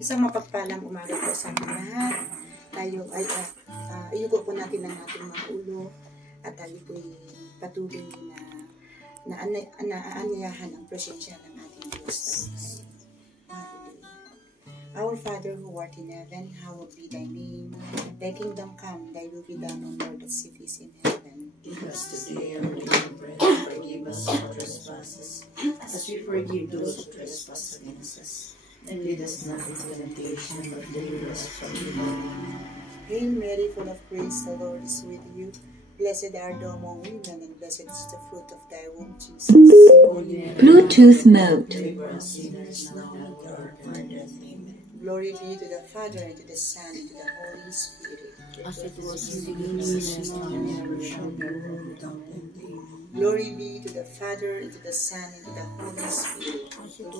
Isang mapagpalang umaga po sa ating lahat. Tayo ay iyuko po natin ang ating mga ulo at tayo po patuloy na aanyayahan ang presensya ng ating Diyos. Our Father who art in heaven, hallowed be thy name. Thy kingdom come, thy will be done on earth as it is in heaven. Give us today our daily bread, and forgive us our trespasses, as we forgive those who trespass against us. And lead us not into temptation, but deliver us from evil. Hail Mary, full of grace, the Lord is with you. Blessed art thou among women, and blessed is the fruit of thy womb, Jesus. Bluetooth mode. Deliver us sinners now and at our death. Amen. Glory be to the Father, and to the Son, and to the Holy Spirit. As it was in the beginning, is now, and ever shall be, world without end. Amen. Glory be to the Father, and to the Son, and to the Holy Spirit.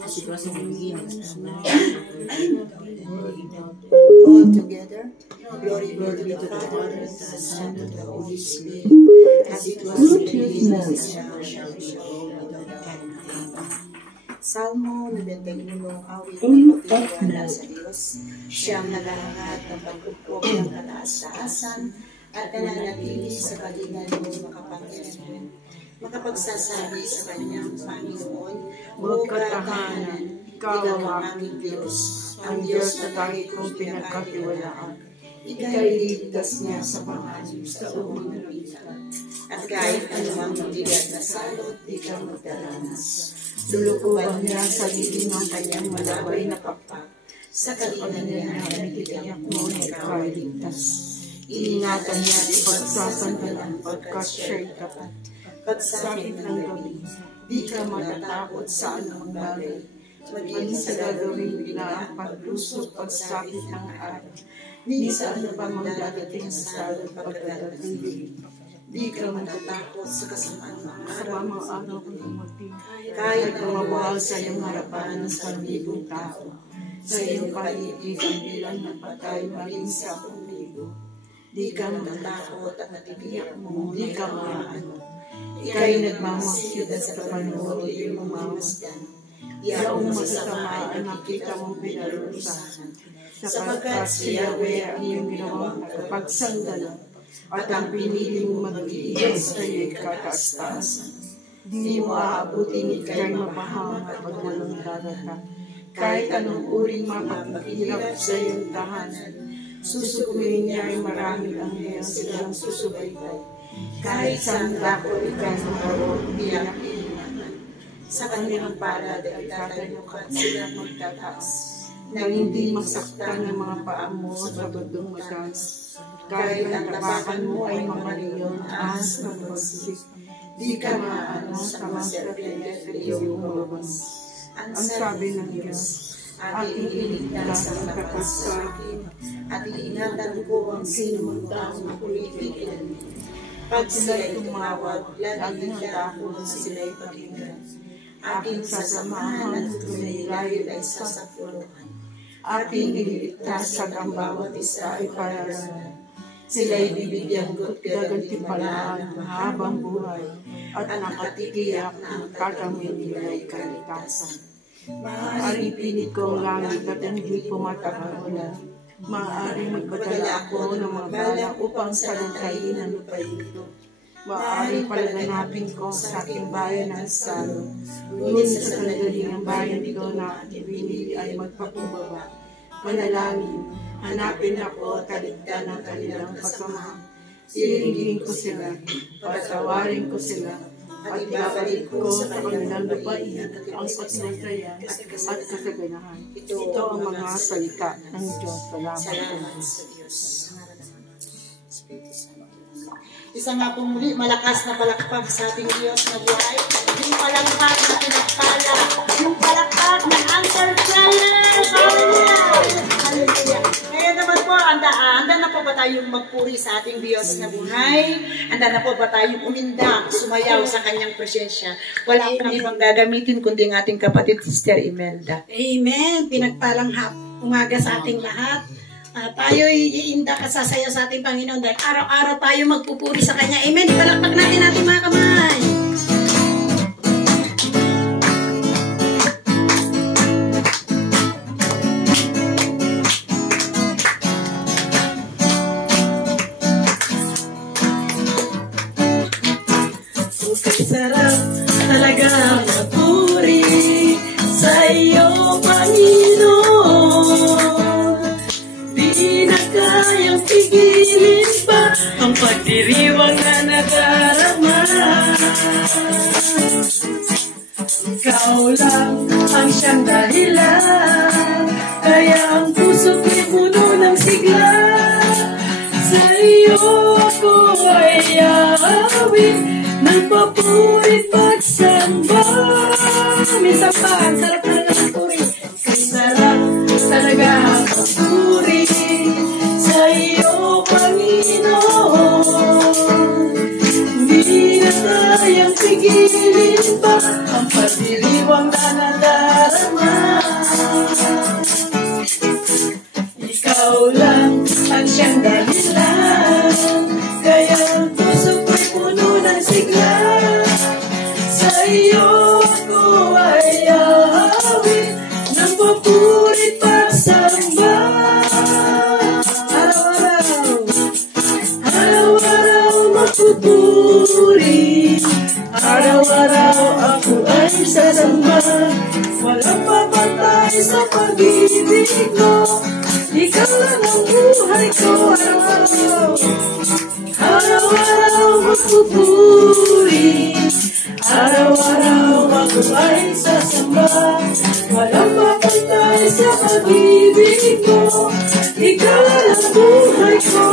As it was in the beginning, is now, and ever shall be, world without end. All together, glory be to the Father, and to the Son, and to the Holy Spirit. As it was in the beginning, is now, and ever shall be, world without end. Amen. Salmo 91, awit ng pagtitiwala sa Diyos. Siyang naghahangat ng pagkukup ng kataas-taasan at nananatili sa kalingan mo makapangyarihan. Makapagsasabi sa kanyang Panginoon, huwag katahanan, ikaw ang aming Diyos, ang Diyos na tayo kong pinagkatiwalaan. Ika'y ligtas niya sa panganib sa umang lumitan. At kahit anumang mabigat na salot, di ka magdaranas. Lulukuban niya sa lilim ng kanyang malabay na pakpak. Sa kalingan niya ang nagtitiyak mo na ikaw ay ligtas. Iingatan niya at ipagsasandalan pagkat siya'y tapat. Pagsakit ng gabi, di ka matatakot sa anumang bagay. Maging sa gagawin bigla ang paglusog pagsakit ng araw. Di sa ano pa magdadating sa salot pagdadating. Di ka matatakot sa kasamaan sa mga araw kung dumating. Kahit mawawal sa iyong harapan ng 1,000 tao. Sa iyong paligid ang bilang ng patay maging 10,000. Di ka matatakot at natitiyak mo, di ka maano. Ika'y nagmamasyudan sa kapanood, iyong mamamasdan. Yaong masasama ang nakita mong pinarurusahan. Sapagkat si Yahweh ang iyong ginawang tagapagsandalan. At ang pinili mong mag-iingat sa iyo'y kataas-taasan. Di mo aabutin ika'y mapahamak pag walang daratan. Kahit anong uring mapagpahirap sa iyong tahanan, susukurin niya ay marami ang iyong silang susubaybay. Kahit saan dako ika'y magkaroon, biyak iingatan. Sa kanilang palad ay tatayukan silang magtataas, nang hindi masaktan ng mga paa mo sa badong magas. Kahit ang tapakan mo ay mga leon, ahas ng magsisik, di ka maano sa mga serpente sa iyong lumabas. Ang sabi ng Diyos, aking iligtas ang tapat sa akin, at iingatan ko ang sinumang taong makulitigil. Pag sila'y tumawag, laging takot na sila'y pakinggan. Aking sasamahan at tumilayo ay sasapuluhan. Aking ililigtas sa ang bawat isa ay pararanan. Sila'y bibigyan ko't gagantimpalaan habang buhay at nakatigiyak na ang tagamit nila'y kaligtasan. Maaaring pinit ko ang langit at hindi pumatagal. Maaaring magpadala ako ng mga bala upang salantayin ang lupain ito. Maaaring palaganapin ko sa aking bayan ang salo. Ngunit sa sandali ng bayan ito na ibinili ay magpakumbaba. Manalangin, hanapin ako at kaligtan ang kanilang kasamahan. Siringin ko sila, patawarin ko sila, at ibabalik ko sa kanilang lupain ang pagmasaya at kasaganahan. Ito ang mga salita ng Diyos. Salamat sa Diyos. Isa nga po muli, malakas na palakpak sa ating Diyos na buhay. Yung palakpak na pinagpala, yung palakpak na answer prayer. Hallelujah! Ngayon naman po, handa na po ba tayong magpuri sa ating Diyos na buhay? Handa na po ba tayong uminda, sumayaw sa kanyang presensya? Wala po ibang gagamitin kundi ang ating kapatid, Sister Imelda. Amen! Pinagpalang umaga sa ating lahat. Tayo'y iinda kasasaya sa ating Panginoon dahil araw-araw tayo magpupuri sa Kanya. Amen! Ipalakpak natin ating mga kamay! iyo, Panginoon. Di na kayang pigilin pa ang pagdiriwang na nadarama. Ikaw lang ang siyang dahilan, kaya ang puso ko'y puno ng sigla. Sa iyo ako ay aawit ng papurit pagsamba. Minsan pa, ang sarap talaga magpuri. Kay sarap talaga magpuri. Sa iyo, Panginoon, di na kayang pigilin pa ang pagdiriwang na nadarama. Ikaw lang ang siyang dahilan, kaya ang puso ko'y puno ng sigla. Sa iyo ako ay aawit ng papurit pagsamba. Araw-araw magpupuri, araw-araw ako ay sasamba. Walang papatay sa pag-ibig mo, ikaw lang ang buhay ko. Araw-araw, araw-araw magpupuri, araw-araw ako ay sasamba. Walang papatay sa pag-ibig mo, ikaw lang ang buhay ko.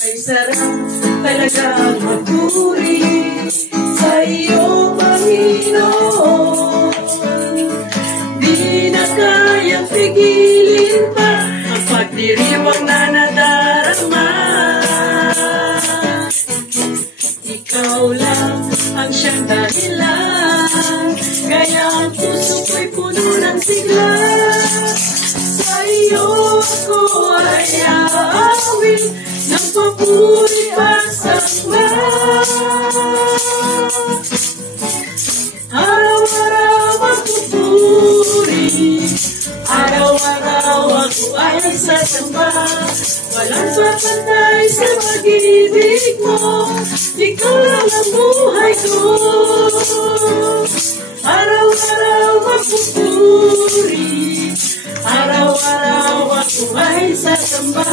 Kay sarap talaga ang magpuri sa iyo, Panginoon. Di na kayang pigilin pa ang pagdiriwang na nadarama. Ikaw lang ang siyang dahilan, kaya ang puso ko'y puno ng sigla. Sa iyo ako ay aawit ng papuri pagsamba. Araw-araw magpupuri, araw-araw ako ay sasamba. Walang papatay sa pag-ibig mo, ikaw lang ang buhay ko. Araw-araw magpupuri, araw-araw ako ay sasamba.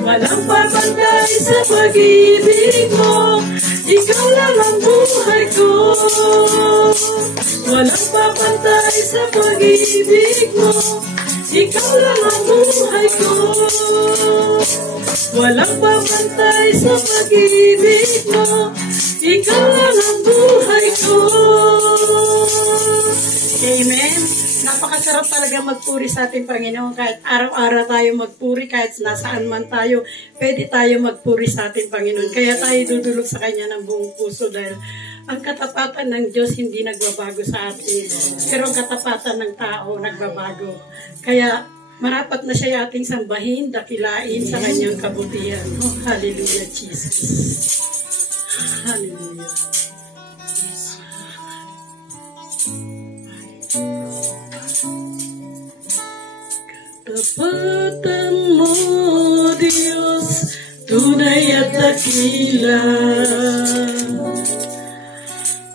Walang papatay sa pag-ibig mo, ikaw lang ang buhay ko. Walang papatay sa pag-ibig mo, ikaw lang ang buhay ko. Walang papatay sa pag-ibig mo, ikaw lang ang buhay ko. Amen. Napakasarap talaga magpuri sa ating Panginoon. Kahit araw-araw tayo magpuri, kahit nasaan man tayo, pwede tayo magpuri sa ating Panginoon. Kaya tayo dudulog sa Kanya ng buong puso dahil ang katapatan ng Diyos hindi nagbabago sa atin. Pero ang katapatan ng tao nagbabago. Kaya marapat na siya ating sambahin, dakilain sa Kanyang kabutihan. Oh, hallelujah, Jesus. Hallelujah. Katapatan mo, Diyos, tunay at dakila.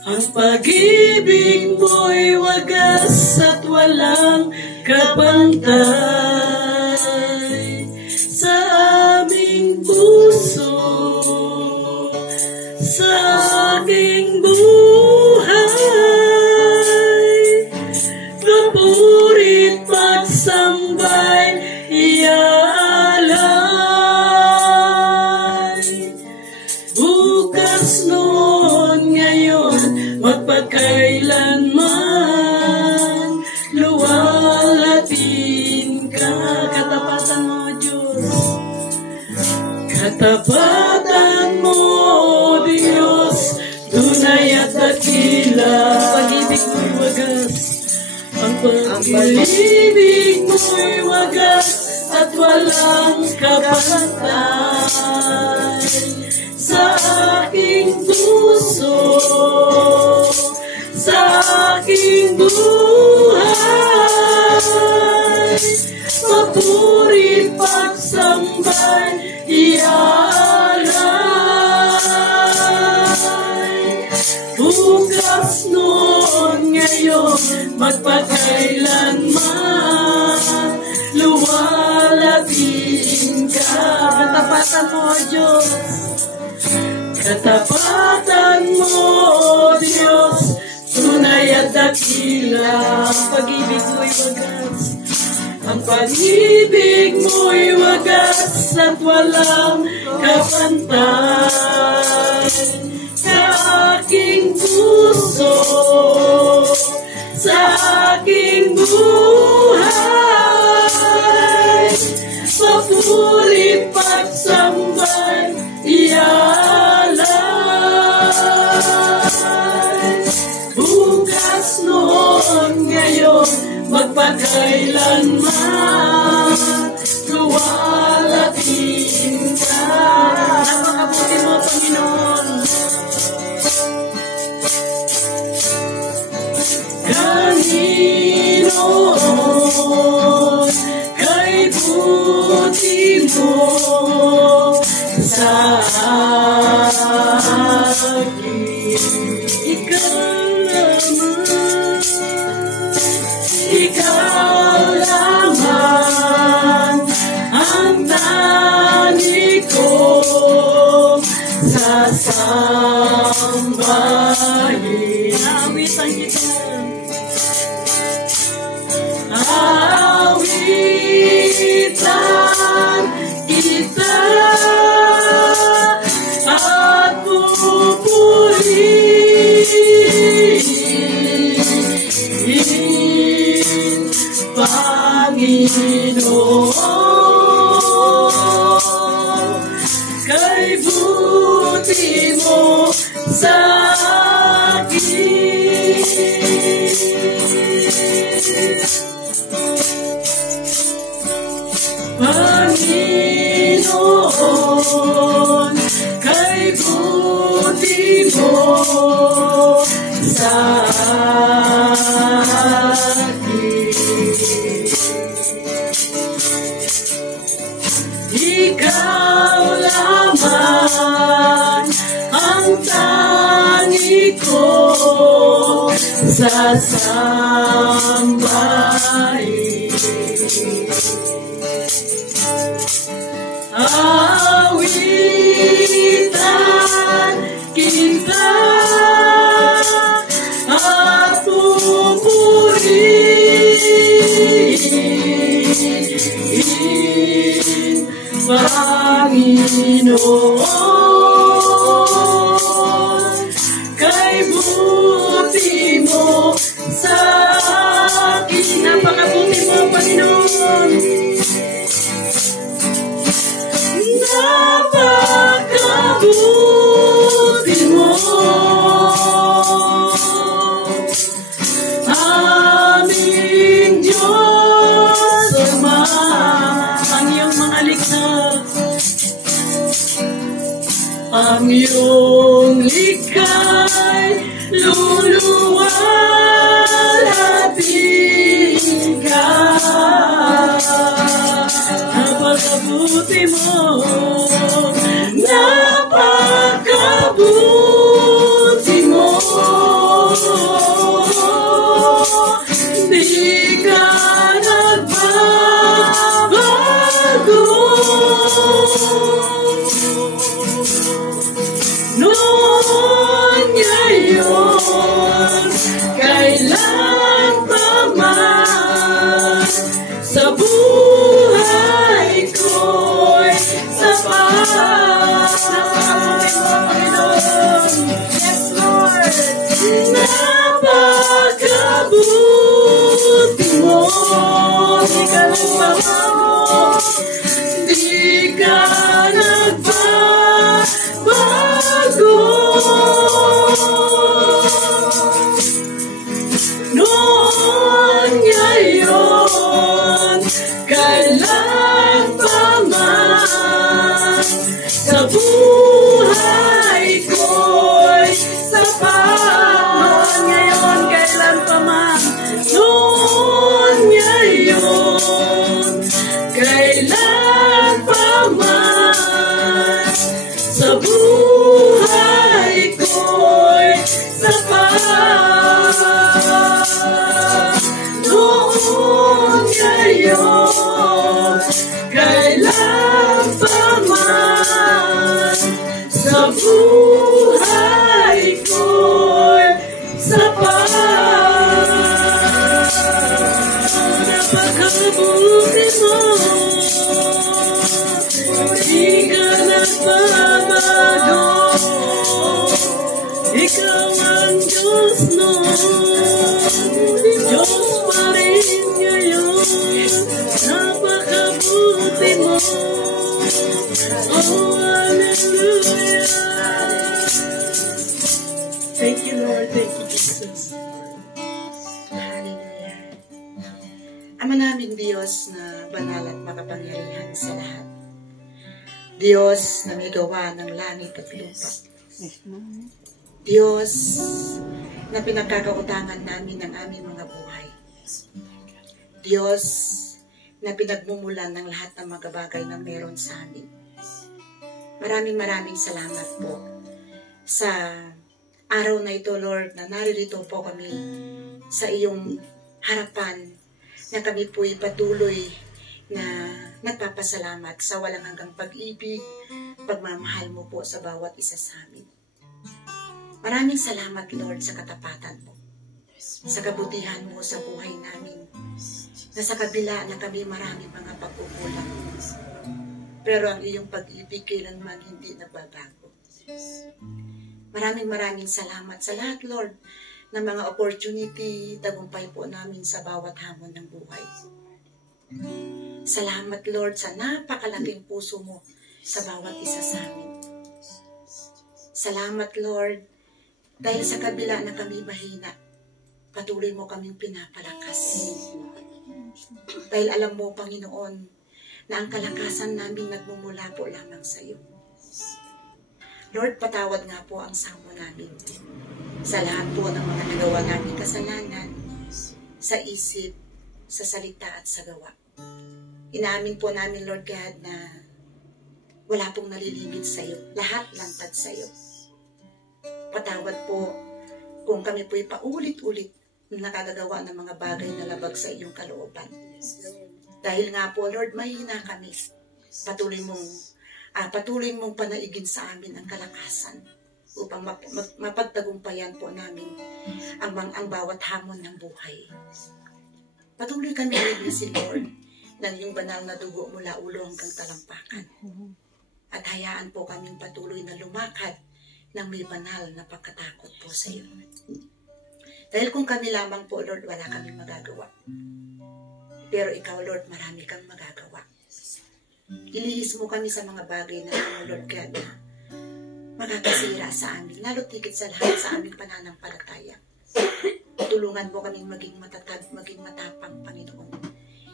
Ang pag-ibig mo'y wagas at walang kapantay sa aming puso, sa aking buhay. Kapurit pagsambay iaalay. Bukas noon ngayon magpakailanman, luwalhatin ka. Katapatan mo, Diyos. Katapatan mo, Diyos, tunay at dakila. Pag-ibig mo'y wagas, ang pag-ibig mo'y wagas at walang kapantay sa aking puso, sa aking buhay. Papuri pagsambay iaalay. sa'yo magpakailanman. Luwalhatiin ka. Katapatan mo, Diyos. Katapatan mo, Diyos. Tunay at dakila. Pag-ibig mo'y wagas. Ang pag-ibig mo'y wagas at walang kapantay. Sa aking puso, sa aking buhay, papulit pagsambay, ialay. Bukas noon ngayon, magpakailanman, luwalhatiin ka. Napakabuti mo, Panginoon. Panginoon, kay buti mo sa akin. Ikaw lamang ang tani ko sasambahin. Awitan kita. Awitan kita at pupurihin, Panginoon, kay buti mo sa akin. Panginoon, kay buti mo sa akin. Ikaw lamang ang tani ko sasambahin. Awitan kita at pupurihin, Panginoon, kay buti mo sa akin. Napakabuti mo, Panginoon. Napakabuti mo, aming Diyos Ama. Ang iyong mga likha, ang iyong likha'y luluwalhatiin ka. Napakabuti mo, napakabuti mo, di ka nagbabago. Noon, ngayon, kailan pa man, sa buhay ko'y sapat. Yes, Lord. Napakabuti mo, di ka nagbabago, di ka nagbabago. Ikaw ang Diyos noon, Diyos pa rin ngayon, napakabuti mo. Oh, hallelujah. Thank you, Lord. Thank you, Jesus. Hallelujah. Ama naming Diyos na banal at makapangyarihan sa lahat. Diyos na may gawa ng langit at lupa. Diyos na pinagkakautangan namin ng aming mga buhay. Diyos na pinagmumulan ng lahat ng mga bagay na meron sa amin. Maraming salamat po sa araw na ito, Lord, na naririto po kami sa iyong harapan, na kami po'y patuloy na nagpapasalamat sa walang hanggang pag-ibig, pagmamahal mo po sa bawat isa sa amin. Maraming salamat, Lord, sa katapatan mo, sa kabutihan mo sa buhay namin, na sa kabila na kami maraming mga pagkukulang, pero ang iyong pag-ibig kailanman hindi nagbabago. Maraming salamat sa lahat, Lord, ng mga opportunity, tagumpay po namin sa bawat hamon ng buhay. Salamat, Lord, sa napakalaking puso mo sa bawat isa sa amin. Salamat, Lord, dahil sa kabila na kami mahina, patuloy mo kaming pinapalakas. Dahil alam mo, Panginoon, na ang kalakasan namin nagmumula po lamang sa iyo. Lord, patawad nga po ang samo namin sa lahat po ng mga nagawa namin kasalanan, sa isip, sa salita at sa gawa. Inaamin po namin, Lord God, na wala pong nalilimit sa iyo. Lahat lantad sa iyo. Patawad po kung kami po'y paulit-ulit nakagagawa ng mga bagay na labag sa iyong kalooban. Dahil nga po, Lord, mahina kami. Patuloy mong panaigin sa amin ang kalakasan upang mapagtagumpayan po namin ang bawat hamon ng buhay. Patuloy kami linisin, Lord, ng iyong banal na dugo mula ulo hanggang talampakan. At hayaan po kaming patuloy na lumakad ng may banal na pagkatakot po sa iyo. Dahil kung kami lamang po, Lord, wala kaming magagawa. Pero ikaw, Lord, marami kang magagawa. Ilihis mo kami sa mga bagay na Lord God, na makakasira sa amin, lalo tigit sa lahat sa aming pananampalataya. Tulungan mo kaming maging matatag, maging matapang, Panginoon.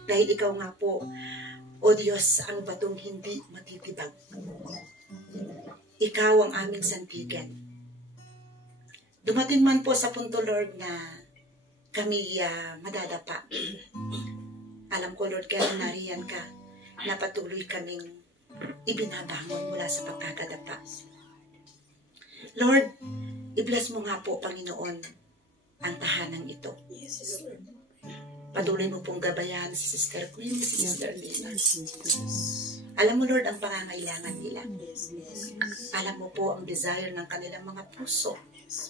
Dahil ikaw nga po, O Diyos, ang batong hindi matitibag. Ikaw ang aming santigan. Dumating man po sa punto, Lord, na kami madadapa. Alam ko, Lord, kaya nariyan ka, na patuloy kaming ibinabangon mula sa pagkakadapa. Lord, i-bless mo nga po, Panginoon, ang tahanang ito. Patuloy mo pong gabayan si Sister Queen, si Sister Lina. Alam mo, Lord, ang pangangailangan nila. Alam mo po ang desire ng kanilang mga puso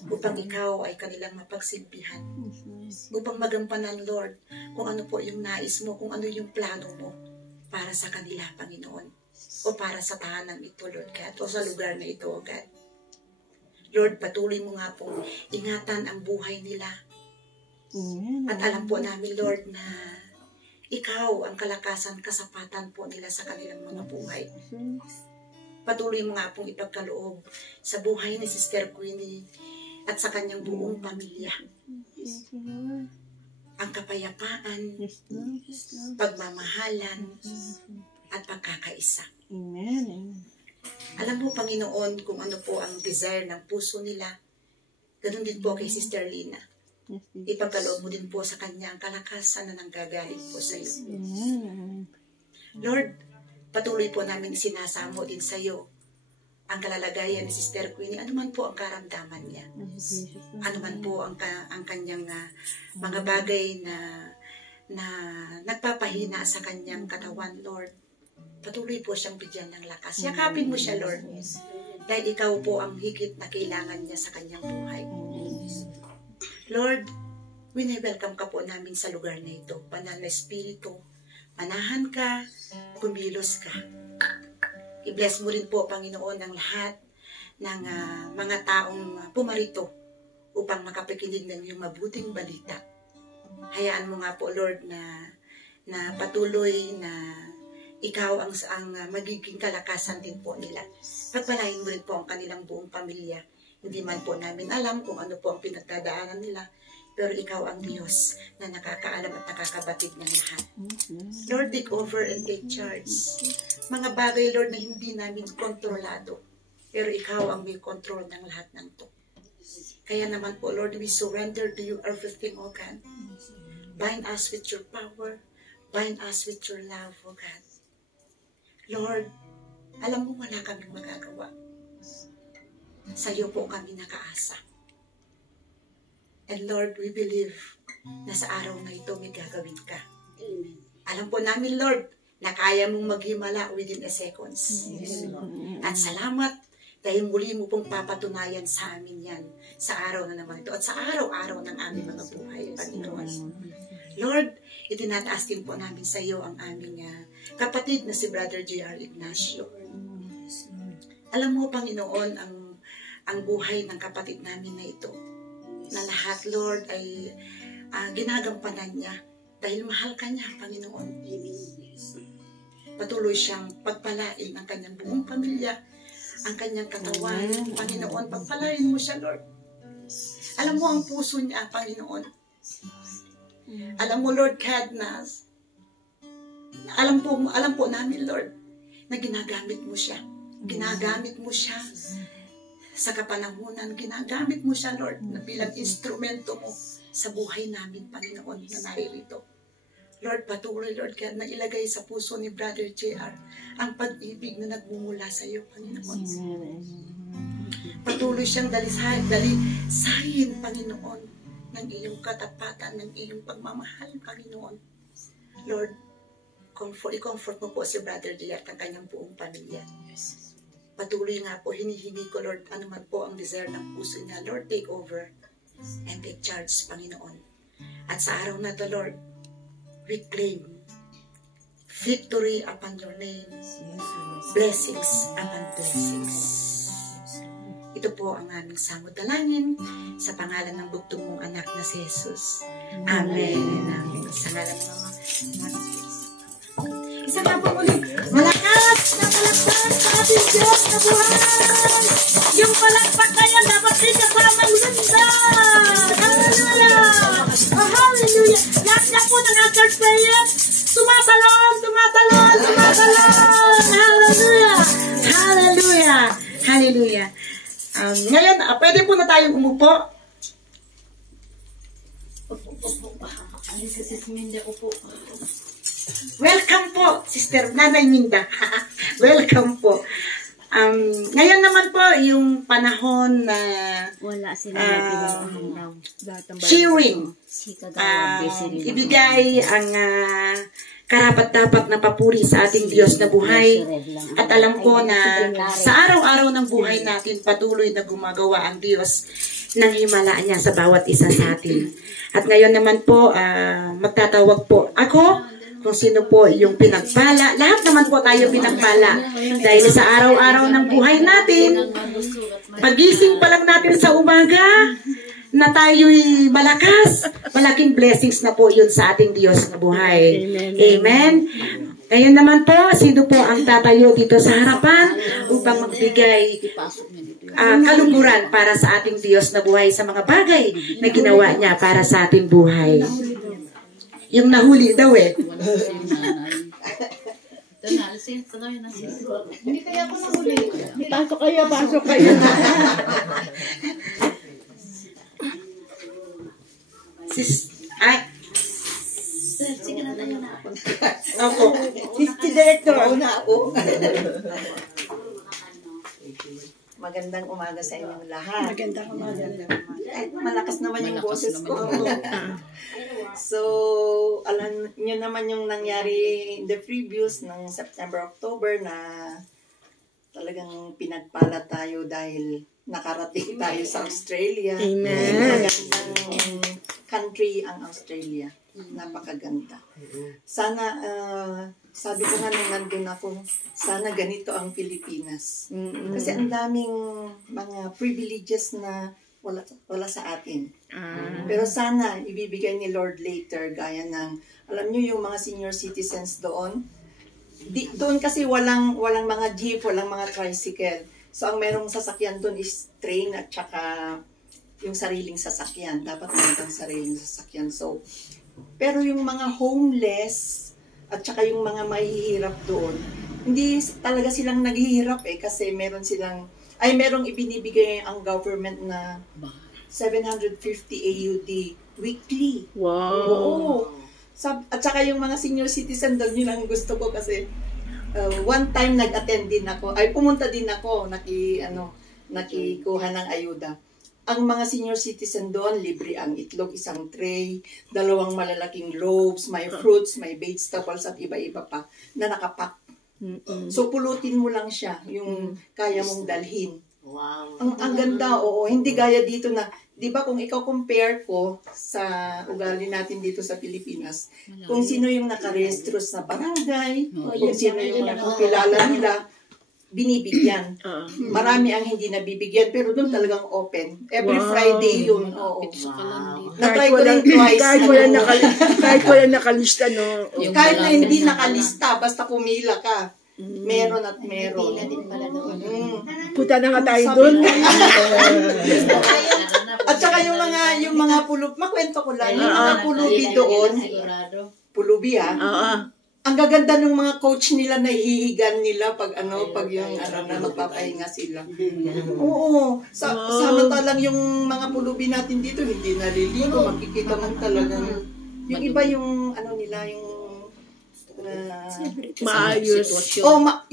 upang ikaw ay kanilang mapagsilbihan. Upang magampanan, Lord, kung ano po yung nais mo, kung ano yung plano mo para sa kanila, Panginoon, o para sa tahanan ito, Lord God, o sa lugar na ito, O God. Lord, patuloy mo nga pong ingatan ang buhay nila. At alam po namin, Lord, na ikaw ang kalakasan, kasapatan po nila sa kanilang mga buhay. Patuloy mo nga pong ipagkaloob sa buhay ni Sister Queenie at sa kanyang buong pamilya. Ang kapayapaan, pagmamahalan, at pagkakaisa. Amen. Alam mo, Panginoon, kung ano po ang desire ng puso nila. Ganun din po kay Sister Lina. Ipagkaloob mo din po sa kanya ang kalakasan na nanggagaling po sa iyo. Lord, patuloy po namin sinasamo din sa iyo ang kalalagayan ni Sister Queenie, ano man po ang karamdaman niya. Ano man po ang kanyang mga bagay na nagpapahina sa kanyang katawan, Lord. Patuloy po siyang bigyan ng lakas. Yakapin mo siya, Lord. Dahil ikaw po ang higit na kailangan niya sa kanyang buhay. Lord, wini-welcome ka po namin sa lugar na ito. Banal na Espiritu, manahan ka, kumilos ka. I-bless mo rin po, Panginoon, ang lahat ng mga taong pumarito upang makapakinig ng iyong mabuting balita. Hayaan mo nga po, Lord, na patuloy na ikaw ang magiging kalakasan din po nila. Pagpalain mo rin po ang kanilang buong pamilya. Hindi man po namin alam kung ano po ang pinagdadaanan nila, pero ikaw ang Diyos na nakakaalam at nakakabatid ng lahat. Lord, take over and take charge. Mga bagay, Lord, na hindi namin kontrolado, pero ikaw ang may control ng lahat ng to. Kaya naman po, Lord, we surrender to you everything, O God. Bind us with your power. Bind us with your love, O God. Lord, alam mo wala kaming magagawa. Sa iyo po kami nakaasa. And Lord, we believe na sa araw na ito may gagawin ka. Amen. Alam po namin, Lord, na kaya mong maghimala within a seconds. At salamat dahil muli mo pong papatunayan sa amin yan sa araw na naman ito at sa araw-araw ng aming mga buhay, Panginoon. Lord, itinataas din po namin sa iyo ang aming kapatid na si Brother J.R. Ignacio. Alam mo, Panginoon, ang buhay ng kapatid namin na ito, na lahat, Lord, ay ginagampanan niya dahil mahal ka niya, Panginoon. Patuloy siyang pagpalain ang kanyang buong pamilya, ang kanyang katawan. Panginoon, pagpalain mo siya, Lord. Alam mo ang puso niya, Panginoon. Alam mo, Lord God, na alam po namin, Lord, na ginagamit mo siya. Ginagamit mo siya sa kapanahunan. Ginagamit mo siya, Lord, na bilang instrumento mo sa buhay namin, Panginoon, na naririto. Lord, patuloy, Lord God, na ilagay sa puso ni Brother J.R. ang pag-ibig na nagmumula sa iyo, Panginoon. Patuloy siyang dalisahin, Panginoon, ng iyong katapatan, ng iyong pagmamahal, Panginoon. Lord, i-comfort mo po si Brother J.R. at ang kanyang buong pamilya. Patuloy nga po, hinihingi ko, Lord, ano man po ang desire ng puso niya. Lord, take over and take charge, Panginoon. At sa araw na to, Lord, we claim victory upon your name, blessings upon blessings. Ito po ang aming samot dalangin sa pangalan ng bugtong mong anak na si Jesus. Amen. Amen. Sa ngalan ng Ama, isa nga po ulit, malakas na palakpak sa ating Diyos na buhay. Yung palakpak na yan dapat din kasamang Linda. Hallelujah! Oh, hallelujah! Lahat na po ng answered prayer, tumatalon, tumatalon, tumatalon. Hallelujah! Hallelujah! Hallelujah! Ngayon, pwede po na tayong umupo. Welcome po, Sister Nanay Minda. Welcome po. Ngayon naman po, yung panahon na sharing, ibigay ang karapat-dapat na papuri sa ating Diyos na buhay. At alam ko na sa araw-araw ng buhay natin, patuloy na gumagawa ang Diyos ng himala niya sa bawat isa sa atin. At ngayon naman po, magtatawag po ako kung sino po yung pinagpala. Lahat naman po tayo pinagpala. Dahil sa araw-araw ng buhay natin, pagising pa lang natin sa umaga, na tayo'y malakas, malaking blessings na po yun sa ating Diyos na buhay. Amen. Ngayon naman po, sino po ang tatayo dito sa harapan upang magbigay kaluguran para sa ating Diyos na buhay sa mga bagay na ginawa niya para sa ating buhay? Yung nahuli daw eh. Hindi kaya ako nahuli. Pasok kayo, pasok kayo. Sige na tayo na. Ako. Si Director. Una ako. Magandang umaga sa inyong lahat. Magandang umaga. Malakas naman yung boses ko. So, alam nyo naman yung nangyari in the previous ng September, October na talagang pinagpala tayo dahil nakarating tayo sa Australia. Amen. Magandang country ang Australia. Napakaganda. Sana, sabi ko nga nung nandun ako, sana ganito ang Pilipinas. Kasi ang daming mga privileges na wala sa atin. Pero sana, ibibigay ni Lord later, gaya ng, alam nyo yung mga senior citizens doon, doon kasi walang mga jeep, walang mga tricycle. So, ang merong sasakyan doon is train at saka yung sariling sasakyan. Dapat meron kang sariling sasakyan. So, pero yung mga homeless at saka yung mga mahihirap doon, hindi talaga silang naghihirap kasi merong ibinibigay ang government na 750 AUD weekly. Wow. Oo. At saka yung mga senior citizen doon, yun ang gusto ko kasi one time nag-attend din ako, pumunta din ako, nakikuha ng ayuda. Ang mga senior citizen doon, libre ang itlog, isang tray, 2 malalaking loaves, may fruits, may vegetables at iba-iba pa na nakapack. So pulutin mo lang siya, yung kaya mong dalhin. Wow. Ang ganda, oo. Hindi gaya dito na, di ba kung ikaw compare ko sa ugali natin dito sa Pilipinas, kung sino yung nakarehistro sa barangay, kung sino yung nakakilala nila, binibigyan. Marami ang hindi nabibigyan, pero doon talagang open. Every Friday yun. Oo. Na-try ko rin twice. Kahit wala nakalista, no? Kahit na hindi nakalista, basta pumila ka. Meron at meron. Punta na nga tayo doon. At saka yung mga pulubi, makwento ko lang, yung mga pulubi doon, pulubi ang gaganda ng mga coach nila na hihigan nila pag yung na magpapahinga sila. Oo. Samantalang yung mga pulubi natin dito, hindi naliligo, makikita mo talagang, yung iba yung, nila, yung, maayos.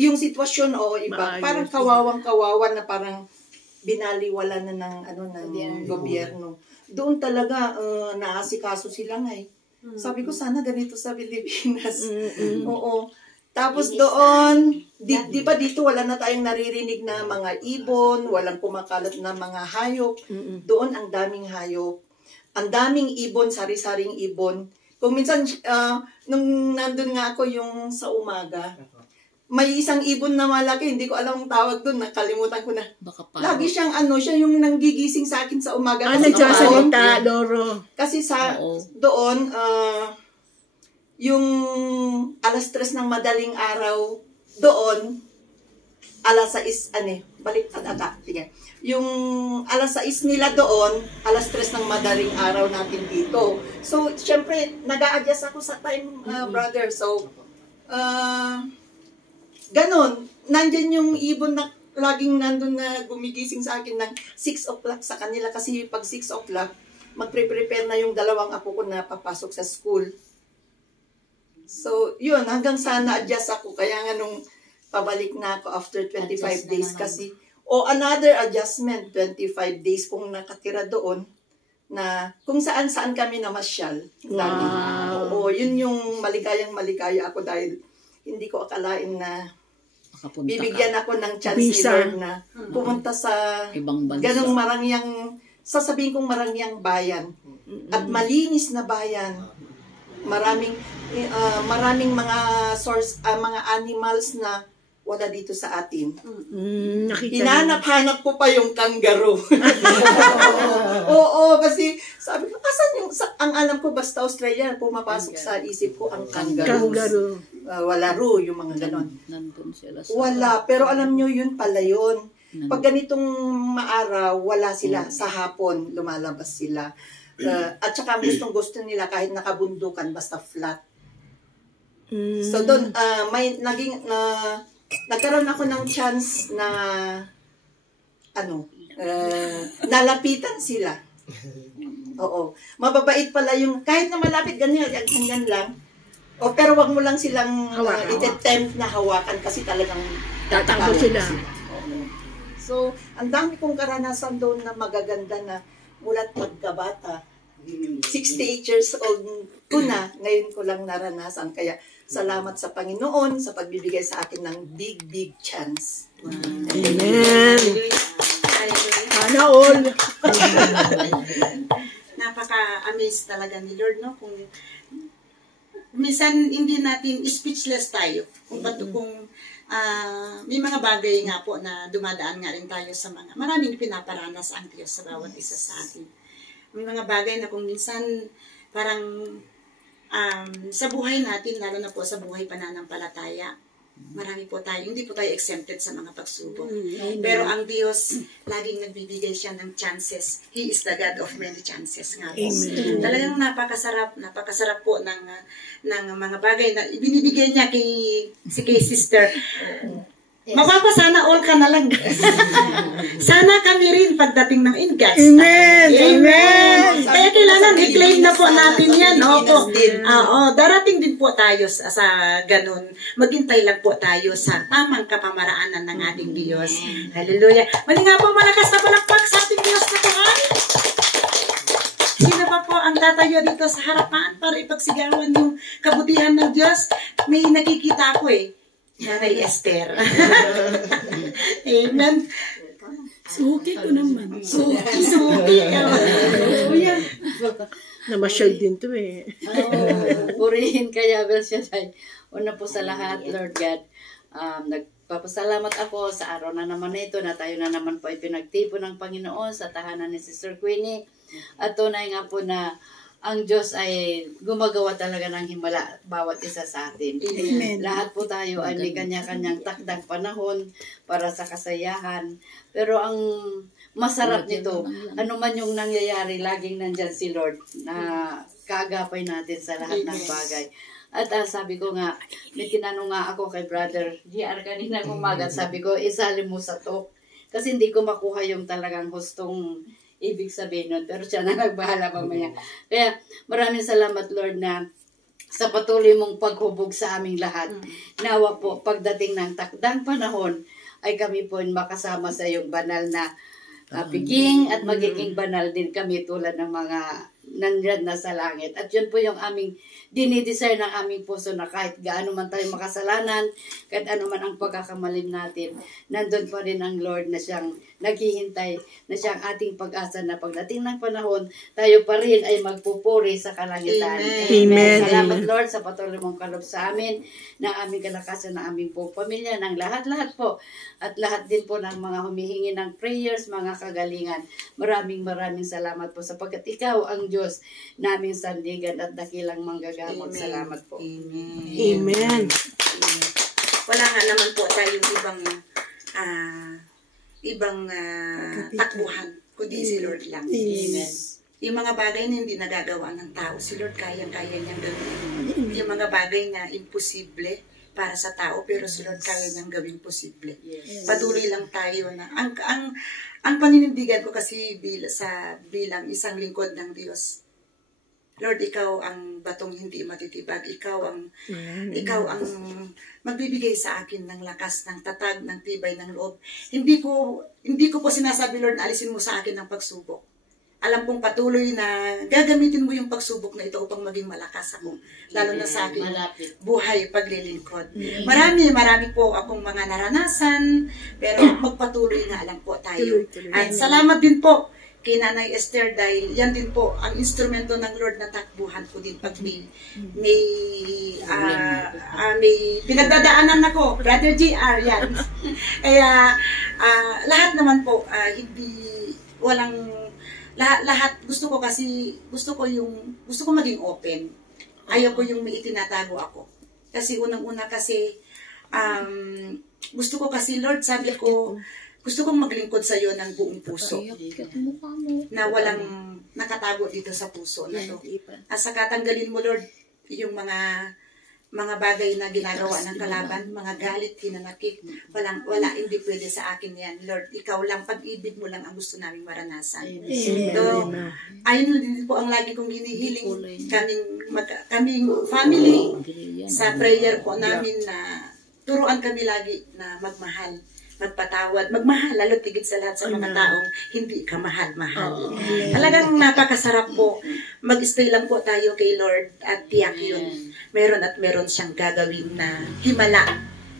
Yung sitwasyon, iba. Maayos. Parang kawawang-kawawa na parang binaliwala na ng gobyerno. Doon talaga, naasikaso sila nga Sabi ko, sana ganito sa Pilipinas. Oo. Tapos doon, di ba dito wala na tayong naririnig na mga ibon, walang kumakalat na mga hayop. Doon ang daming hayop. Ang daming ibon, sari-saring ibon. Kung minsan, nung nandun nga ako yung sa umaga, may isang ibon na malaki, hindi ko alam ang tawag doon, nakalimutan ko na. Lagi siyang siya yung nanggigising sa akin sa umaga. Nagsasalita, Loro. Kasi doon, yung 3:00 ng madaling araw, doon, 6:00, baliktad tingnan. Yung 6:00 nila doon, 3:00 ng madaling araw natin dito. So, syempre, nag-a-adjust ako sa time, brother. So, ganon. Nandyan yung ibon na laging nandun na gumigising sa akin ng 6 o'clock sa kanila. Kasi pag 6 o'clock, magpre-prepare na yung 2 apo ko na papasok sa school. So, yun, hanggang sana adjust ako. Kaya nga nung pabalik na ako after 25 days kasi, another adjustment, 25 days kung nakatira doon, na kung saan-saan kami namasyal. Wow. Oo, yun yung maligayang-maligaya ako dahil hindi ko akalain na bibigyan ako ng chance ni Lord na pumunta sa ganong sasabihin kong marangyang bayan. At malinis na bayan. Maraming mga mga animals na wala dito sa atin. Hinanap-hanap ko pa yung kangaroo. Oo, kasi sabi ko, ang alam ko basta Australia, pumapasok sa isip ko ang kangaroo. Wala yung mga ganon. Wala, pero alam nyo yun pala yun. Pag ganitong maaraw, wala sila. Sa hapon, lumalabas sila. At saka gustong-gusto nila kahit nakabundukan, basta flat. So doon, nagkaroon ako ng chance na nalapitan sila. Oo. Mababait pala yung, kahit na malapit, ganyan lang. Pero wag mo lang silang i-attempt na hawakan kasi talagang tatakbo sila. So, ang dami kong karanasan doon na magaganda na mulat pagkabata. 68 years old ko na, ngayon ko lang naranasan. Kaya, salamat sa Panginoon sa pagbibigay sa akin ng big chance. Amen. Sana all. Napaka-amaze talaga ni Lord, no? Kung minsan hindi natin speechless tayo kung may mga bagay nga po na dumadaan nga rin tayo sa maraming pinaparanas ang Diyos sa bawat isa sa atin. May mga bagay na kung minsan parang sa buhay natin, lalo na po sa buhay pananampalataya, marami po tayo, hindi po tayo exempted sa mga pagsubok. Pero ang Diyos, laging nagbibigay siya ng chances. He is the God of many chances nga po. Talagang napakasarap po ng mga bagay na ibinibigay niya kay sister. Mapapasana all ka na lang. Sana kami rin pagdating ng God's time. Amen! Amen! Kaya kailangan i-claim na po natin yan. Opo. Darating din po tayo sa ganun. Maghintay lang po tayo sa tamang kapamaraanan ng ating Diyos. Hallelujah. Mali nga po, malakas na palakpak sa ating Diyos na Tuhan. Sino pa po ang tatayo dito sa harapan para ipagsigawan yung kabutihan ng Diyos? May nakikita ako Nanay Esther. Amen. Suki ko naman. Suki. Namasyal din to Purihin kaya siya tayo. Una po sa lahat, Lord God, nagpapasalamat ako sa araw na naman ito na tayo na naman po ay pinagtipo ng Panginoon sa tahanan ni Sister Queenie. At tunay nga po na ang Diyos ay gumagawa talaga ng himala bawat isa sa atin. Amen. Lahat po tayo ay may kanya-kanyang takdang panahon para sa kasayahan. Pero ang masarap nito, ano man yung nangyayari, laging nandyan si Lord na kaagapay natin sa lahat ng bagay. At sabi ko nga, may tinanong nga ako kay Brother GR kanina umaga, sabi ko, isali mo sa talk. Kasi hindi ko makuha yung talagang hustong ibig sabihin nun. Pero siya na nagbahala mamaya. Kaya maraming salamat, Lord, na sa patuloy mong paghubog sa aming lahat. Nawa po, pagdating ng takdang panahon, ay kami po makasama sa iyong banal na piging at magiging banal din kami tulad ng mga nandyan na sa langit. At yun po yung aming dinidesire ng aming puso na kahit gaano man tayo makasalanan, kahit ano man ang pagkakamalim natin, nandun pa rin ang Lord na siyang naghihintay, na siyang ating pag-asa na pagdating ng panahon, tayo pa rin ay magpupuri sa kalangitan. Amen. Salamat Lord sa patuloy mong kaloob sa amin, ng aming kalakasan, ng aming po pamilya, ng lahat-lahat po, at lahat din po ng mga humihingi ng prayers, mga kagalingan. Maraming salamat po sapagkat ikaw ang Diyos naming sandigan at dakilang manggagamot. Salamat po. Amen. Wala nga naman po tayong ibang takbuhan, kundi si Lord lang. Amen. Yung mga bagay na hindi nagagawa ng tao, si Lord kayang-kaya niyang gawin. Yung mga bagay na imposible para sa tao, pero si Lord kaya niyang gawin posible. Patuloy lang tayo na ang paninindigan ko kasi bilang isang lingkod ng Diyos. Lord, ikaw ang batong hindi matitibag. Ikaw ang magbibigay sa akin ng lakas, ng tatag, ng tibay, ng loob. Hindi ko po sinasabi, Lord, na alisin mo sa akin ng pagsubok. Alam kong patuloy na gagamitin mo yung pagsubok na ito upang maging malakas ako. Lalo na sa aking buhay paglilingkod. Marami po akong mga naranasan, pero magpatuloy nga lang po tayo. At salamat din po kay Nanay Esther dahil yan din po ang instrumento ng Lord na takbuhan ko din pag may pinagdadaanan ako. Brother GR, yan. Kaya lahat naman po, lahat gusto ko maging open. Ayaw ko yung may itinatago ako. Kasi unang-una kasi gusto ko kasi, Lord, sabi ko, gusto kong maglingkod sa iyo ng buong puso. Na walang nakatago dito sa puso na to. At saka tanggalin mo, Lord, yung mga bagay na ginagawa ng kalaban, mga galit, hinanakit, wala, hindi pwede sa akin yan. Lord, ikaw lang, pag-ibig mo lang ang gusto naming maranasan. So, ayun din po ang lagi kong hinihiling kaming family sa prayer po namin na turuan kami lagi na magmahal, magpatawad, magmahal, lalo tigit sa lahat sa mga taong hindi ka mahal-mahal. Talagang napakasarap po. Mag-stay lang po tayo kay Lord at tiyak yun. Meron siyang gagawin na himala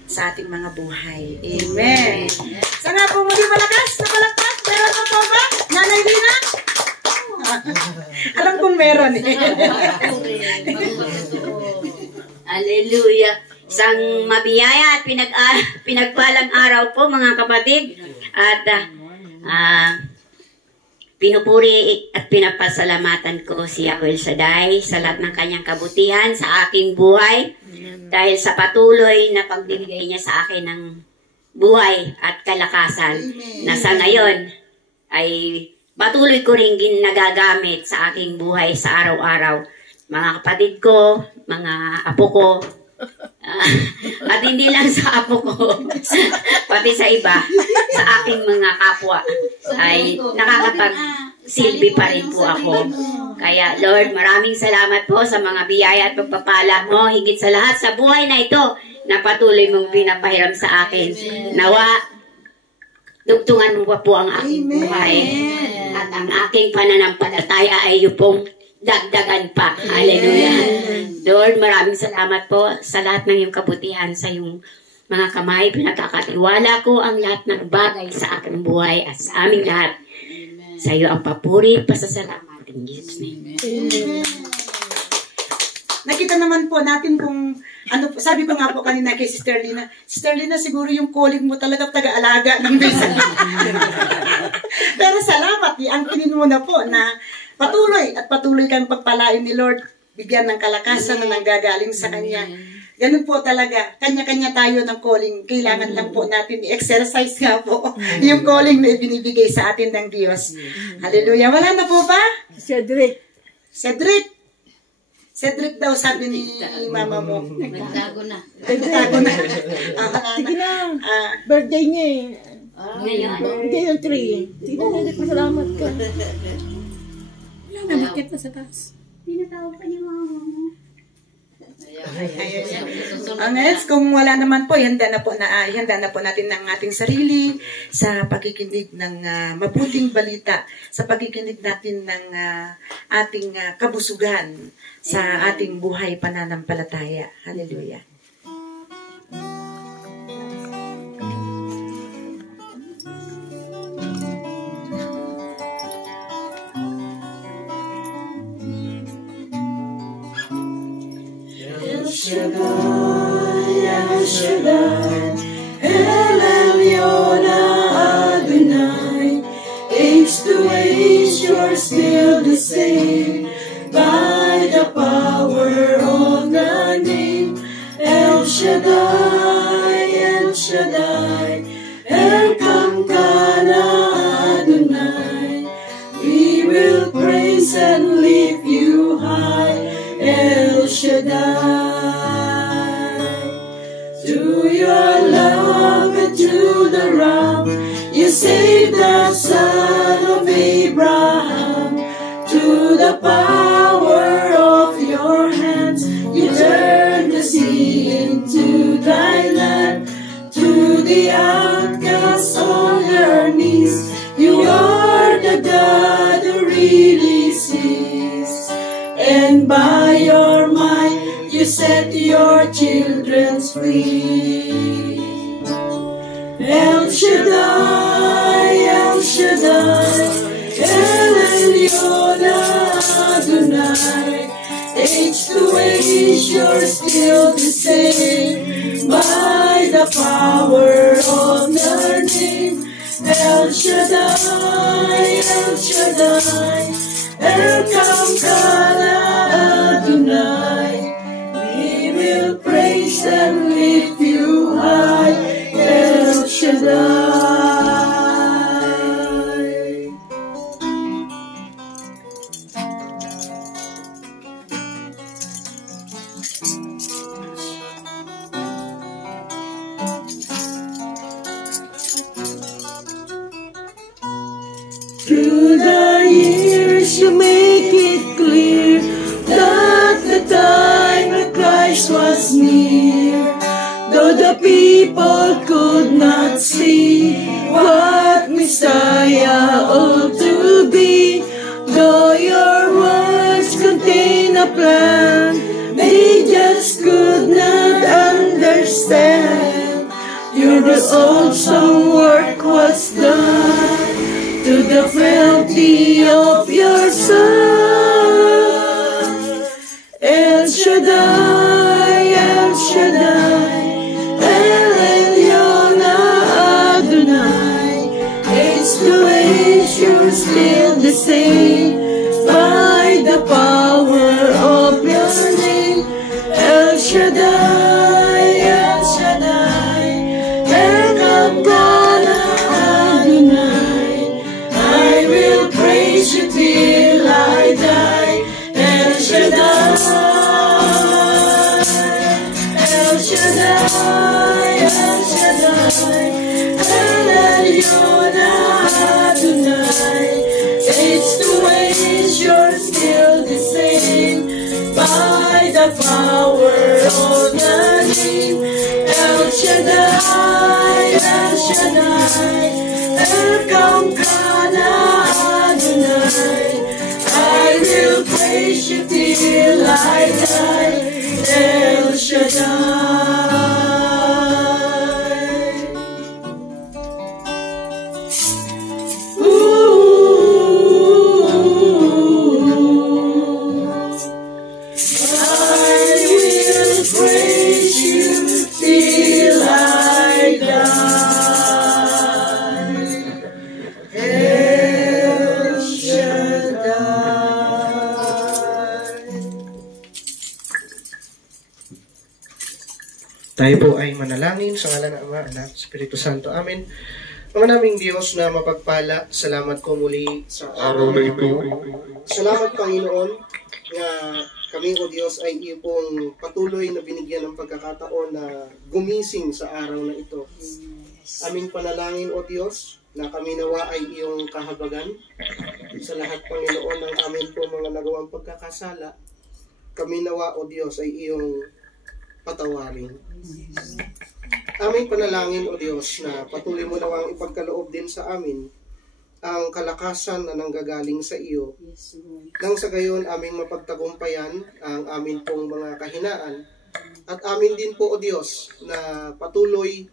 sa ating mga buhay. Amen. Sana po muli malakas na palakpak. Meron po po ba? Nanay Lina? Alam kong meron eh. Hallelujah. Isang mabiyaya at pinagpalang araw po mga kapatid. At pinupuri at pinapasalamatan ko si Yahweh Shaddai sa lahat ng kanyang kabutihan sa aking buhay. Dahil sa patuloy na pagbibigay niya sa akin ng buhay at kalakasan. Na sa ngayon ay patuloy ko rin nagagamit sa aking buhay sa araw-araw. Mga kapatid ko, mga apo ko, at hindi lang sa apo ko, pati sa iba, sa aking mga kapwa, ay nakakapagsilbi pa rin po ako. Kaya Lord, maraming salamat po sa mga biyaya at pagpapala mo, higit sa lahat sa buhay na ito, na patuloy mong pinapahiram sa akin. Nawa, dugtungan mo pa po ang aking buhay. At ang aking pananampalataya ay pong dagdagan pa. Hallelujah. Lord, maraming salamat po sa lahat ng iyong kabutihan sa iyong mga kamay. Pinagkakatiwala ko ang lahat ng bagay sa aking buhay at sa aming lahat. Sa iyo ang papuri at pasasalamat. In Jesus' name. Nakita naman po natin kung ano, sabi ko nga po kanina kay Sister Lina, siguro yung calling mo talaga taga-alaga ng bisa. Pero salamat, iangkinin mo na po na patuloy kang pagpalain ni Lord, bigyan ng kalakasan na nanggagaling sa Kanya. Ganun po talaga, kanya-kanya tayo ng calling. Kailangan lang po natin i-exercise nga po yung calling na ibinibigay sa atin ng Diyos. Hallelujah. Wala na po ba? Cedric daw, sabi ni mama mo. Nagtago na. Sige na. Birthday niya eh. Birthday yung 3. Sige na, nagpasalamat ka. Wala na, bakit na sa taas? Pinatawag pa ni mama mo. Next, kung wala naman po, ihanda na po natin ng ating sarili sa pakikinig ng mabuting balita, sa pakikinig natin ng ating kabusugan sa ating buhay pananampalataya. Hallelujah. El Shaddai, El Elyon Adonai, age to age you're still the same, by the power of the name, El Shaddai, El Shaddai, Elkamkana Adonai, we will praise and lift you high, El Shaddai. To your love and to the Ram, you saved the son of Abraham. To the power of your hands, you turned the sea into thy land. To the outcast on their knees, you are the God who really sees. And by your might, you set your children free. El Shaddai, El Shaddai, El Elyon Adonai, age to age you're still the same, by the power of the name, El Shaddai, El Shaddai, Elkamkana Adonai, we will praise and lift you high, El Shaddai. Through the years you make it clear that the time of Christ was near. Though the people could not see what Messiah ought to be, though your words contain a plan, they just could not understand. Your awesome work was done to the frailty of your Son, El Shaddai. you're still the same. By the power of your name, El Shaddai, El Shaddai, Elkamkana Adonai. I will praise you till I die. El Shaddai, El Shaddai, El Shaddai, El Elyon Adonai. It's the ways you're still the same. By the power of the name, El Shaddai, El Shaddai, Elkamkana Adonai. I will praise you till I die. El Shaddai. Tayo po ay manalangin sa ngalan ng Ama, Anak, Espiritu Santo. Amen. Ama naming Diyos na mapagpala, salamat ko muli sa araw na ito. Salamat, Panginoon, na kami, O Diyos, ay iyo pong patuloy na binigyan ng pagkakataon na gumising sa araw na ito. Aming panalangin, O Diyos, na kami nawa ay iyong kahabagan sa lahat, Panginoon, ng amin po mga nagawang pagkakasala. Kami nawa, O Diyos, ay iyong patawarin. Aming panalangin, O Diyos, na patuloy mo nawang ipagkaloob din sa amin ang kalakasan na nanggagaling sa iyo. Nang sa gayon aming mapagtagumpayan ang amin pong mga kahinaan at amin din po, O Diyos, na patuloy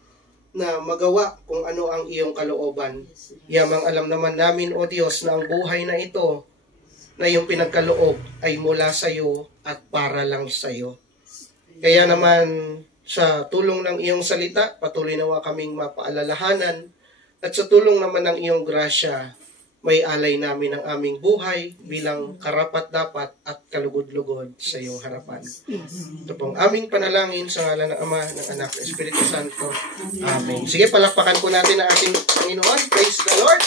na magawa kung ano ang iyong kalooban. Yamang alam naman namin, O Diyos, na ang buhay na ito na iyong pinagkaloob ay mula sa iyo at para lang sa iyo. Kaya naman sa tulong ng iyong salita, patuloy nawa kaming mapaalalahanan at sa tulong naman ng iyong grasya, may alay namin ang aming buhay bilang karapat-dapat at kalugod-lugod sa iyong harapan. Ito pong aming panalangin sa ngalan ng Ama, ng Anak, ng Espiritu Santo. Amen. Sige, palakpakan po natin ang ating Panginoon. Praise the Lord.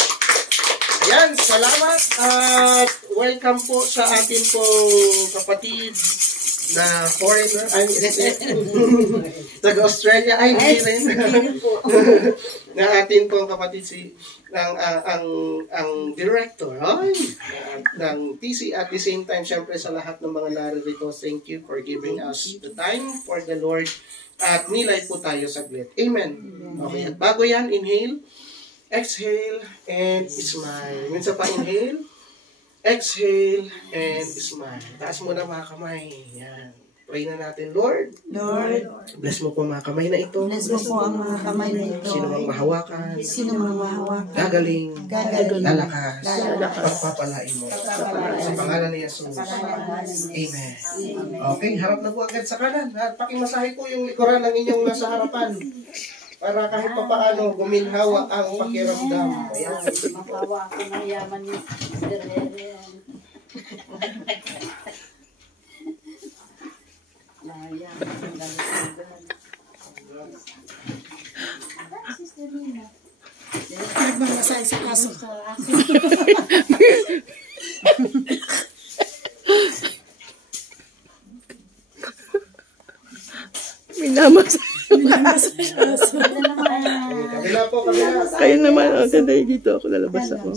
Ayan, salamat at welcome po sa ating pong kapatid na foreigner, taga-Australia, ay hindi rin. Na atin pong kapatid si ang director ng TC at the same time, syempre sa lahat ng mga naririto, thank you for giving us the time for the Lord at nilay po tayo saglit. Amen. Okay, at bago yan, inhale, exhale, and smile. Minsan pa inhale, exhale, and smile. Taas mo na mga kamay. Yan. Pray na natin, Lord. Lord, Bless mo po mga kamay na ito. bless mo po ang mga kamay na ito. Sino mang mahawakan, Sino mang mahawakan, gagaling, gagaling, lalakas, lalakas, pagpapalain mo. Sa pangalan ni Jesus. Amen. Okay, harap na po agad sa kanan. At pakimasahe po yung likuran ng inyong nasa harapan. Para kahit pa paano guminhawa ang pakiramdam. Ayan. Mapawa ako ng yaman ni Mr. Heren. Mayaman ang galusugan. nagmamasahe sa kaso. Minamasahe. Kabila po, kabila. Kayo naman, o, tanday dito ako, lalabas ako.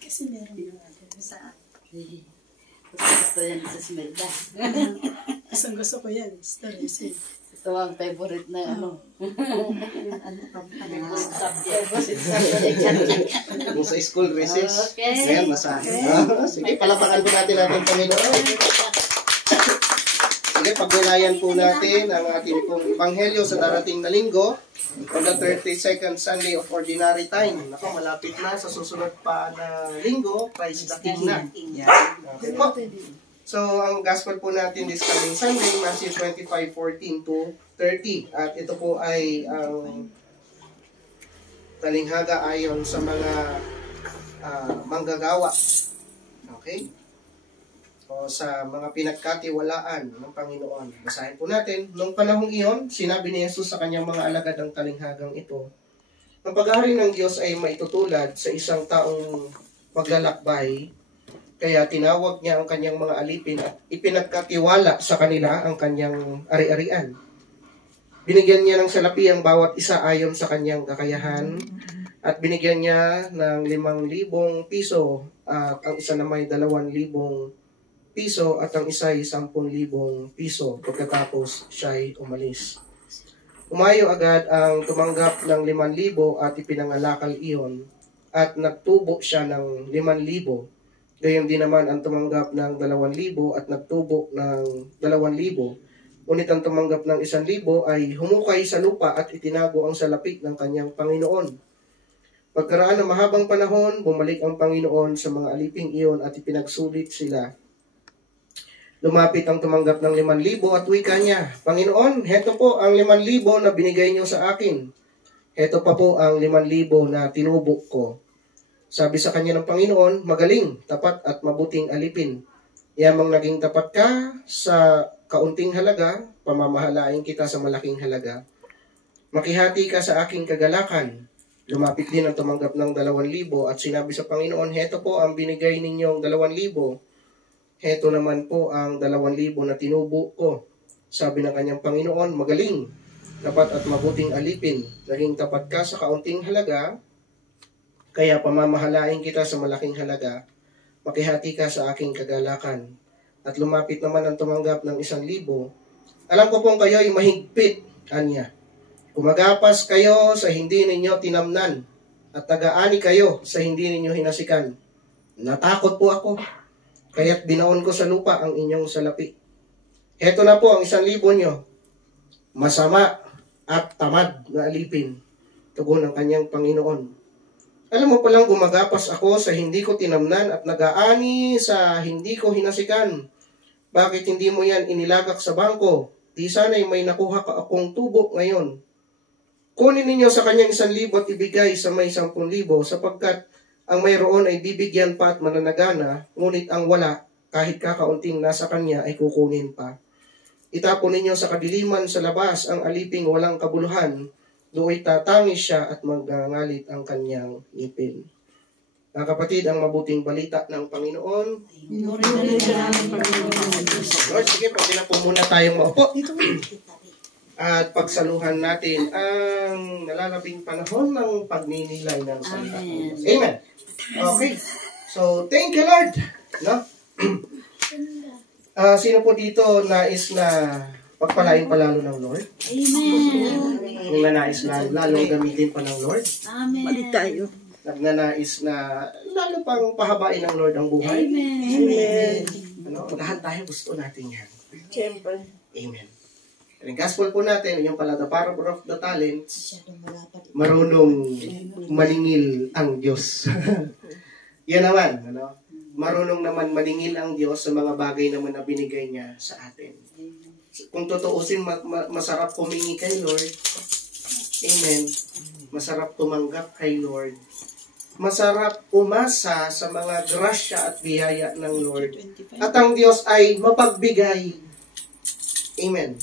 Kasi meron sa Gusto yan sa Smelda. gusto ko yan. Stories. Ito ang favorite na ano. Kung sa school recess. Okay. Ayan, masahe. Sige, palapakan po natin ating Panginoon. Sige, pagnilayan po natin ang ating pong Ebanghelyo sa darating na linggo on the 32nd Sunday of Ordinary Time. Naku, malapit na sa susunod pa na linggo, Christ the King na. Okay po. So, ang gospel po natin this coming Sunday, Matthew 25:14-30. At ito po ay ang talinghaga ayon sa mga manggagawa. Okay? O sa mga pinagkatiwalaan ng Panginoon. Basahin po natin. Noong panahong iyon, sinabi ni Jesus sa kanyang mga alagad ng talinghagang ito, ang pag-aari ng Diyos ay maitutulad sa isang taong maglalakbay, kaya tinawag niya ang kanyang mga alipin at ipinagkatiwala sa kanila ang kanyang ari-arian. Binigyan niya ng salapi ang bawat isa ayon sa kanyang kakayahan at binigyan niya ng 5,000 piso at ang isa na may 2,000 piso at ang isa ay 10,000 piso pagkatapos siya'y umalis. Umayo agad ang tumanggap ng 5,000 at ipinangalakal iyon at nagtubo siya ng 5,000. Gayon din naman ang tumanggap ng 2,000 at nagtubo ng 2,000. Ngunit ang tumanggap ng 1,000 ay humukay sa lupa at itinago ang salapi ng kanyang Panginoon. Pagkaraan ng mahabang panahon, bumalik ang Panginoon sa mga aliping iyon at ipinagsulit sila. Lumapit ang tumanggap ng 5,000 at wika niya, Panginoon, heto po ang 5,000 na binigay niyo sa akin. Heto pa po ang 5,000 na tinubo ko. Sabi sa kanya ng Panginoon, magaling, tapat at mabuting alipin. Yamang naging tapat ka sa kaunting halaga, pamamahalain kita sa malaking halaga. Makihati ka sa aking kagalakan. Lumapit din ang tumanggap ng 2,000 at sinabi sa Panginoon, heto po ang binigay ninyong 2,000. Heto naman po ang 2,000 na tinubo ko. Sabi ng kanyang Panginoon, magaling, tapat at mabuting alipin. Naging tapat ka sa kaunting halaga, kaya pamamahalain kita sa malaking halaga. Makihati ka sa aking kagalakan. At lumapit naman ang tumanggap ng 1,000. Alam ko pong kayo ay mahigpit, anya. Kumagapas kayo sa hindi ninyo tinamnan, at taga-ani kayo sa hindi ninyo hinasikan. Natakot po ako, kaya't binaon ko sa lupa ang inyong salapi. Heto na po ang 1,000 nyo. Masama at tamad na alipin, tugon ng kanyang Panginoon. Alam mo palang gumagapas ako sa hindi ko tinamnan at nag-aani sa hindi ko hinasikan. Bakit hindi mo yan inilagak sa bangko? Di sana'y may nakuha ka akong tubo ngayon. Kunin ninyo sa kanyang 1,000 at ibigay sa may 10,000 sapagkat ang mayroon ay bibigyan pa at mananagana, ngunit ang wala, kahit kakaunting nasa kanya ay kukunin pa. Itapon ninyo sa kadiliman sa labas ang aliping walang kabuluhan, do'y tatangis siya at magngangalit ang kanyang ngipin. Mga kapatid, ang mabuting balita ng Panginoon. Lord, sige, pwede na po muna tayong maupo. At pagsaluhan natin ang nalalabing panahon ng pagninilay ng salita ng Diyos. Amen. Okay. So, thank you, Lord. No? Sino po dito nais na pagpalain pa lalo ng Lord? Amen. Yung nanais na lalong gamitin pa ng Lord? Amen. Balik tayo. Nagnanais na lalo pang pahabain ng Lord ang buhay? Amen. Ano? Lahat tayo gusto natin yan. Siyempre. Amen. Ang gospel po natin, yung pala the parable of the talents, marunong maningil ang Diyos. Yan naman, ano? Marunong naman maningil ang Diyos sa mga bagay naman na binigay niya sa atin. Kung tutuusin, masarap humingi kay Lord. Amen. Masarap tumanggap kay Lord. Masarap umasa sa mga grasya at biyaya ng Lord. At ang Diyos ay mapagbigay. Amen.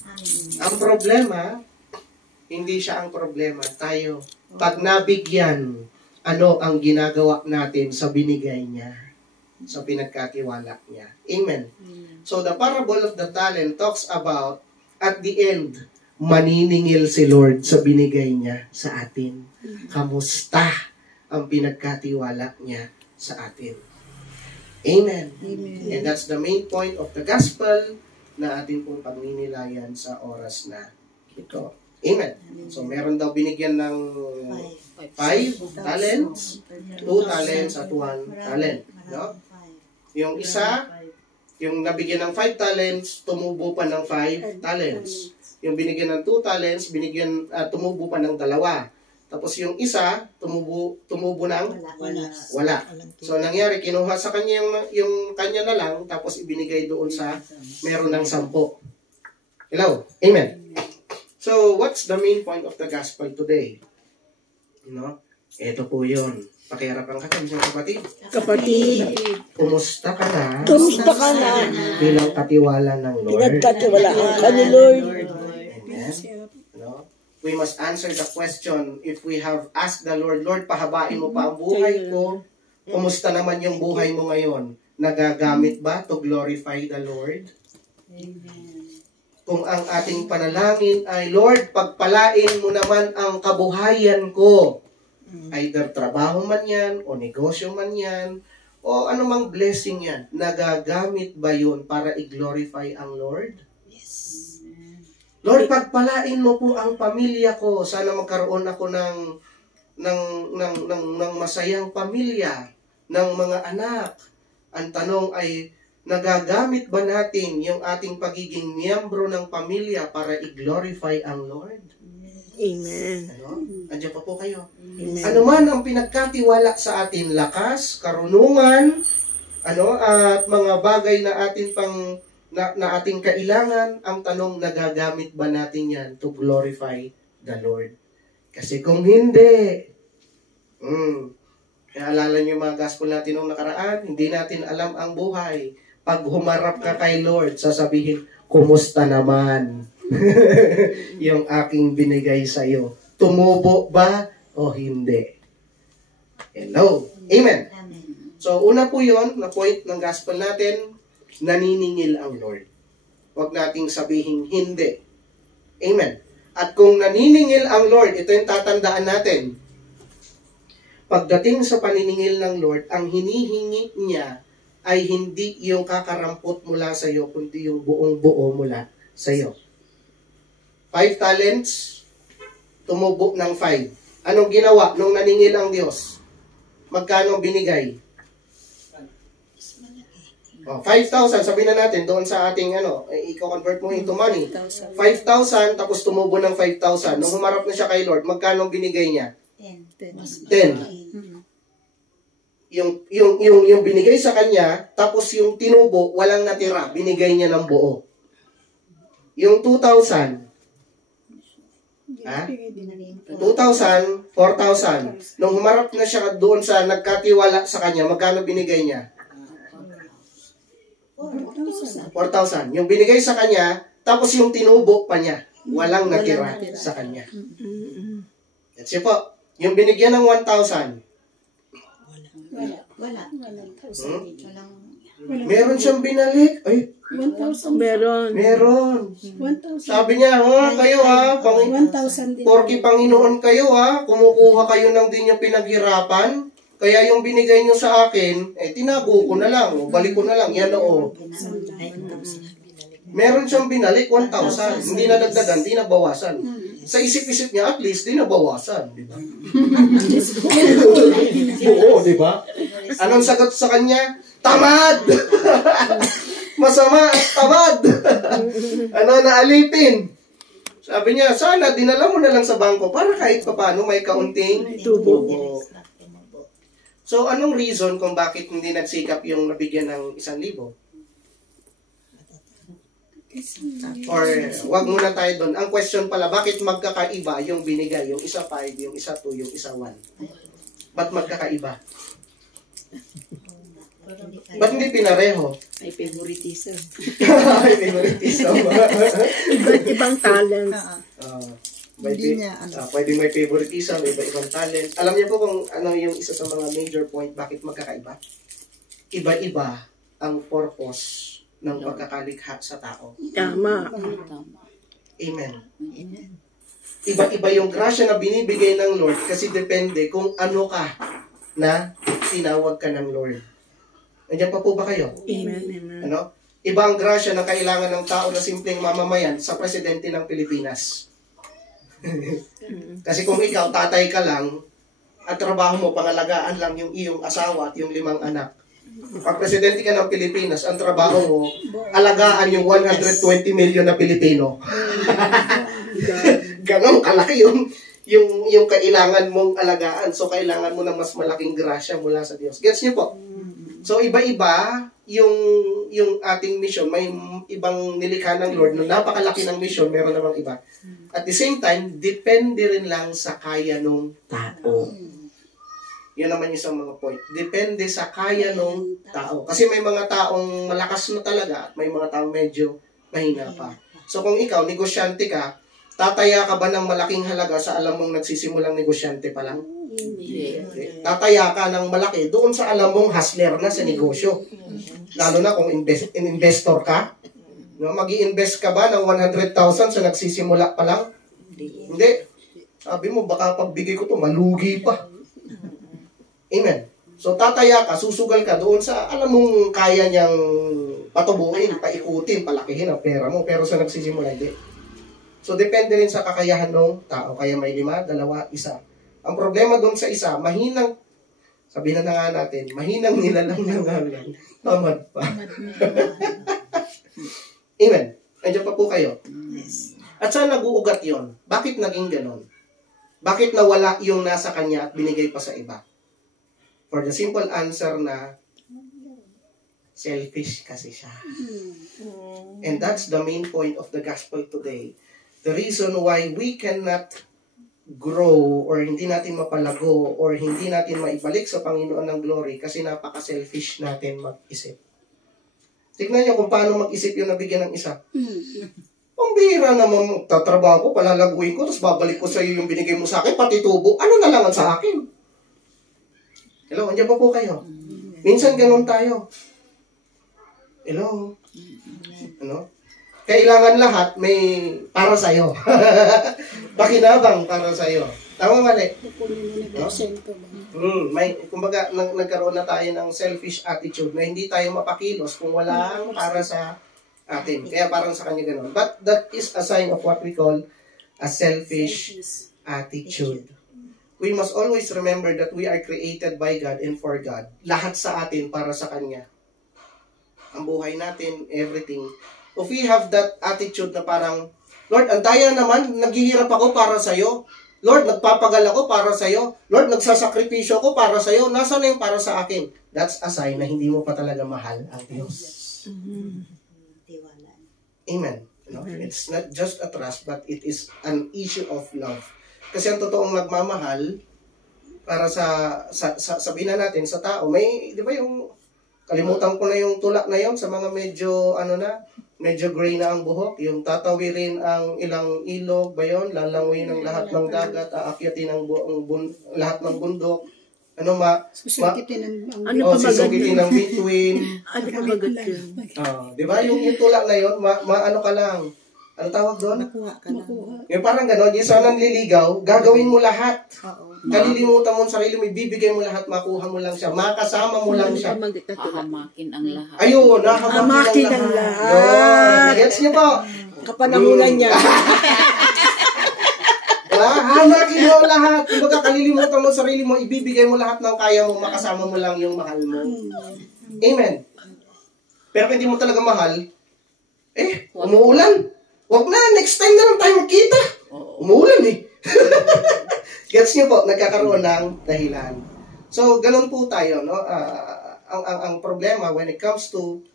Ang problema, hindi siya ang problema. Tayo, pag nabigyan, ano ang ginagawa natin sa binigay niya, sa pinagkatiwala niya. Amen. So the parable of the talent talks about, at the end, maniningil si Lord sa binigay niya sa atin. Kamusta ang pinagkatiwala niya sa atin? Amen. And that's the main point of the gospel na atin pong pagninilayan sa oras na ito. Amen. So, meron daw binigyan ng 5 talents, 2 talents at 1 talent. No? Yung isa, yung nabigyan ng 5 talents, tumubo pa ng 5 talents. Yung binigyan ng 2 talents, tumubo pa ng 2. Tapos yung isa, tumubo ng Wala. So, nangyari, kinuha sa kanya yung kanya na lang, tapos ibinigay doon sa meron ng 10. Hello? Amen. So, what's the main point of the gospel today? You know? Ito po yun. Pakiarapan ka tayo, kapatid. Kapatid, Kumusta ka na kumusta ka na? bilang katiwala ng Lord? Pinagkatiwalaan ka ni Lord. Amen. No? We must answer the question if we have asked the Lord, Lord, pahabain mo pa ang buhay ko. Kumusta naman yung buhay mo ngayon? Nagagamit ba to glorify the Lord? Kung ang ating panalangin ay, Lord, pagpalain mo naman ang kabuhayan ko. Either trabaho man yan, o negosyo man yan, o anumang blessing yan, nagagamit ba yun para i-glorify ang Lord? Lord, pagpalain mo po ang pamilya ko. Sana magkaroon ako ng masayang pamilya, ng mga anak. Ang tanong ay, nagagamit ba natin yung ating pagiging miyembro ng pamilya para i-glorify ang Lord? Amen. Ano? Andiyan pa po kayo. Amen. Ano man ang pinagkatiwala sa atin, lakas, karunungan, at mga bagay na atin na ating kailangan, ang tanong, nagagamit ba natin yan to glorify the Lord? Kasi kung hindi, alala niyo mga gospel natin noong nakaraan, hindi natin alam ang buhay. Pag humarap ka kay Lord, sasabihin, kumusta naman yung aking binigay sa iyo? Tumubo ba o hindi? Hello? Amen. So, una po yun, na point ng gospel natin, naniningil ang Lord. Huwag nating sabihin hindi. Amen. At kung naniningil ang Lord, ito yung tatandaan natin. Pagdating sa paniningil ng Lord, ang hinihingi niya ay hindi yung kakarampot mula sa iyo, kundi yung buong-buo mula sa iyo. 5 talents, tumubo ng 5. Anong ginawa nung naningil ang Diyos? Magkano binigay? 5,000, sabihin na natin, doon sa ating, i-convert mo into money. 5,000, tapos tumubo ng 5,000. Nung humarap na siya kay Lord, magkano binigay niya? 10. Yung binigay sa kanya, tapos yung tinubo, walang natira, binigay niya ng buo. Yung 2,000, 2,000, 4,000. Nung humarap na siya doon sa nagkatiwala sa kanya, magkano binigay niya? 4,000. Yung binigay sa kanya, tapos yung tinubo pa niya. Walang natira sa kanya. That's it po. Yung binigyan ng 1,000. Wala. Meron siyang binalik. Ay, 1,000. Meron. 1,000. Sabi niya, kayo porki Panginoon kayo kumukuha kayo ng din yung pinaghirapan. Kaya yung binigay nyo sa akin, tinago ko na lang, balik ko na lang, yan o. Meron siyang binalik, 1,000. Hindi na dagdagan, hindi na bawasan. Sa isip-isip niya, at least, di na bawasan. Di ba? Oo, di ba? Anong sagot sa kanya? Tamad! Masama at tamad! Naalipin? Sabi niya, sana dinala mo na lang sa bangko para kahit paano may kaunting tubo. So, anong reason kung bakit hindi nagsikap yung nabigyan ng 1,000? Or, wag muna tayo doon. Ang question pala, bakit magkakaiba yung binigay? Yung isa 5, yung isa 2, yung isa 1? Ba't magkakaiba? Ba't hindi pinareho? May favoritism. May favoritism. Iba't ibang talent. Pwede may favoritism, iba-ibang talent. Alam niyo po kung ano yung isa sa mga major point bakit magkakaiba? Iba-iba ang purpose ng pagkakalikha sa tao. Tama. Amen. Iba-iba yung grasya na binibigay ng Lord kasi depende kung ano ka na tinawag ka ng Lord. Nandiyan pa po ba kayo? Amen. Iba ang grasya na kailangan ng tao na simpleng mamamayan sa presidente ng Pilipinas. Kasi kung ikaw, tatay ka lang, at trabaho mo, pangalagaan lang yung iyong asawa at yung 5 anak. Pag presidente ka ng Pilipinas, ang trabaho mo, alagaan yung 120 million na Pilipino. Ganon kalaki yung kailangan mong alagaan. So, kailangan mo ng mas malaking grasya mula sa Diyos. Gets niyo po? So, iba-iba yung ating mission. May ibang nilikha ng Lord. Nung napakalaki ng mission, meron namang iba. At the same time, depende rin lang sa kaya ng tao. Yan naman yung isang mga point. Depende sa kaya ng tao. Kasi may mga taong malakas na talaga at may mga taong medyo mahina pa. So, kung ikaw, negosyante ka, tataya ka ba ng malaking halaga sa alam mong nagsisimulang negosyante pa lang? Hindi. Tataya ka ng malaki doon sa alam mong hustler na sa negosyo. Lalo na kung investor ka. No, mag-i-invest ka ba ng 100,000 sa nagsisimula pa lang? Hindi. Sabi mo, baka pagbigay ko to malugi pa. Amen. So, tataya ka, susugal ka doon sa alam mong kaya niyang patubuin, paikutin, palakihin ang pera mo. Pero sa nagsisimula, hindi. So, depende rin sa kakayahan ng tao. Kaya may 5, 2, 1. Ang problema doon sa isa, mahinang, sabihin na nga natin, mahinang nilalang nangalan, tamad pa. Amen. Nandiyan pa po kayo. At saan nag-uugat yon? Bakit naging ganon? Bakit nawala yung nasa kanya at binigay pa sa iba? For the simple answer na, selfish kasi siya. And that's the main point of the gospel today. The reason why we cannot grow or hindi natin mapalago or hindi natin maibalik sa Panginoon ng glory kasi napaka-selfish natin mag-isip. Tignan niyo kung paano mag-isip yung nabigyan ng isa. Pambihira naman, tatrabaho ko, palalaguin ko, tapos babalik ko sa iyo yung binigay mo sa akin, pati tubo. Ano na lang sa akin? Hello, andiyan pa po kayo? Minsan ganun tayo. Hello? Ano? Kailangan lahat may para sa'yo. Pakinabang para sa'yo. Tama mali? No? Kumbaga, nagkaroon na tayo ng selfish attitude na hindi tayo mapakilos kung walang para sa atin. Kaya parang sa kanya ganun. But that is a sign of what we call a selfish attitude. We must always remember that we are created by God and for God. Lahat sa atin para sa Kanya. Ang buhay natin, everything. If we have that attitude na parang, Lord, ang daya naman, naghihirap ako para sa'yo. Lord, nagpapagal ako para sa'yo. Lord, nagsasakripisyo ako para sa'yo. Nasaan na yung para sa akin? That's a sign na hindi mo pa talaga mahal ang Diyos. Amen. No? It's not just a trust, but it is an issue of love. Kasi ang totoong nagmamahal, para sabihin na natin sa tao, may, di ba yung, kalimutan ko na yung tulak na yon sa mga medyo, medyo gray na ang buhok, yung tatawirin ang ilang ilog ba yun, lalangwin ang lahat ng dagat, aakyatin ang lahat ng bundok, susugitin ng bituin. Ano pa bagat yun? Di ba yung tulak na yon, ano ka lang, ano tawag doon? Nakuha ka lang. Yung parang gano'n, yung sa nanliligaw, gagawin mo lahat. Kalilimutan mo ang sarili mo, ibibigay mo lahat, makuha mo lang siya, makasama mo lang siya. Hahamakin ang lahat. Ayun, hahamakin ang lahat. Yun, gets niyo po? Kapanahulan niya. Hahamakin mo lahat. Kumbaga, kalilimutan mo ang sarili mo, ibibigay mo lahat ng kaya mo, makasama mo lang yung mahal mo. Amen. Pero kung hindi mo talaga mahal, umuulan. Wag na, next time na lang tayo magkita. Umuulan eh. Gets niyo po, nagkakaroon ng dahilan. So, ganun po tayo, no? Ang problema when it comes to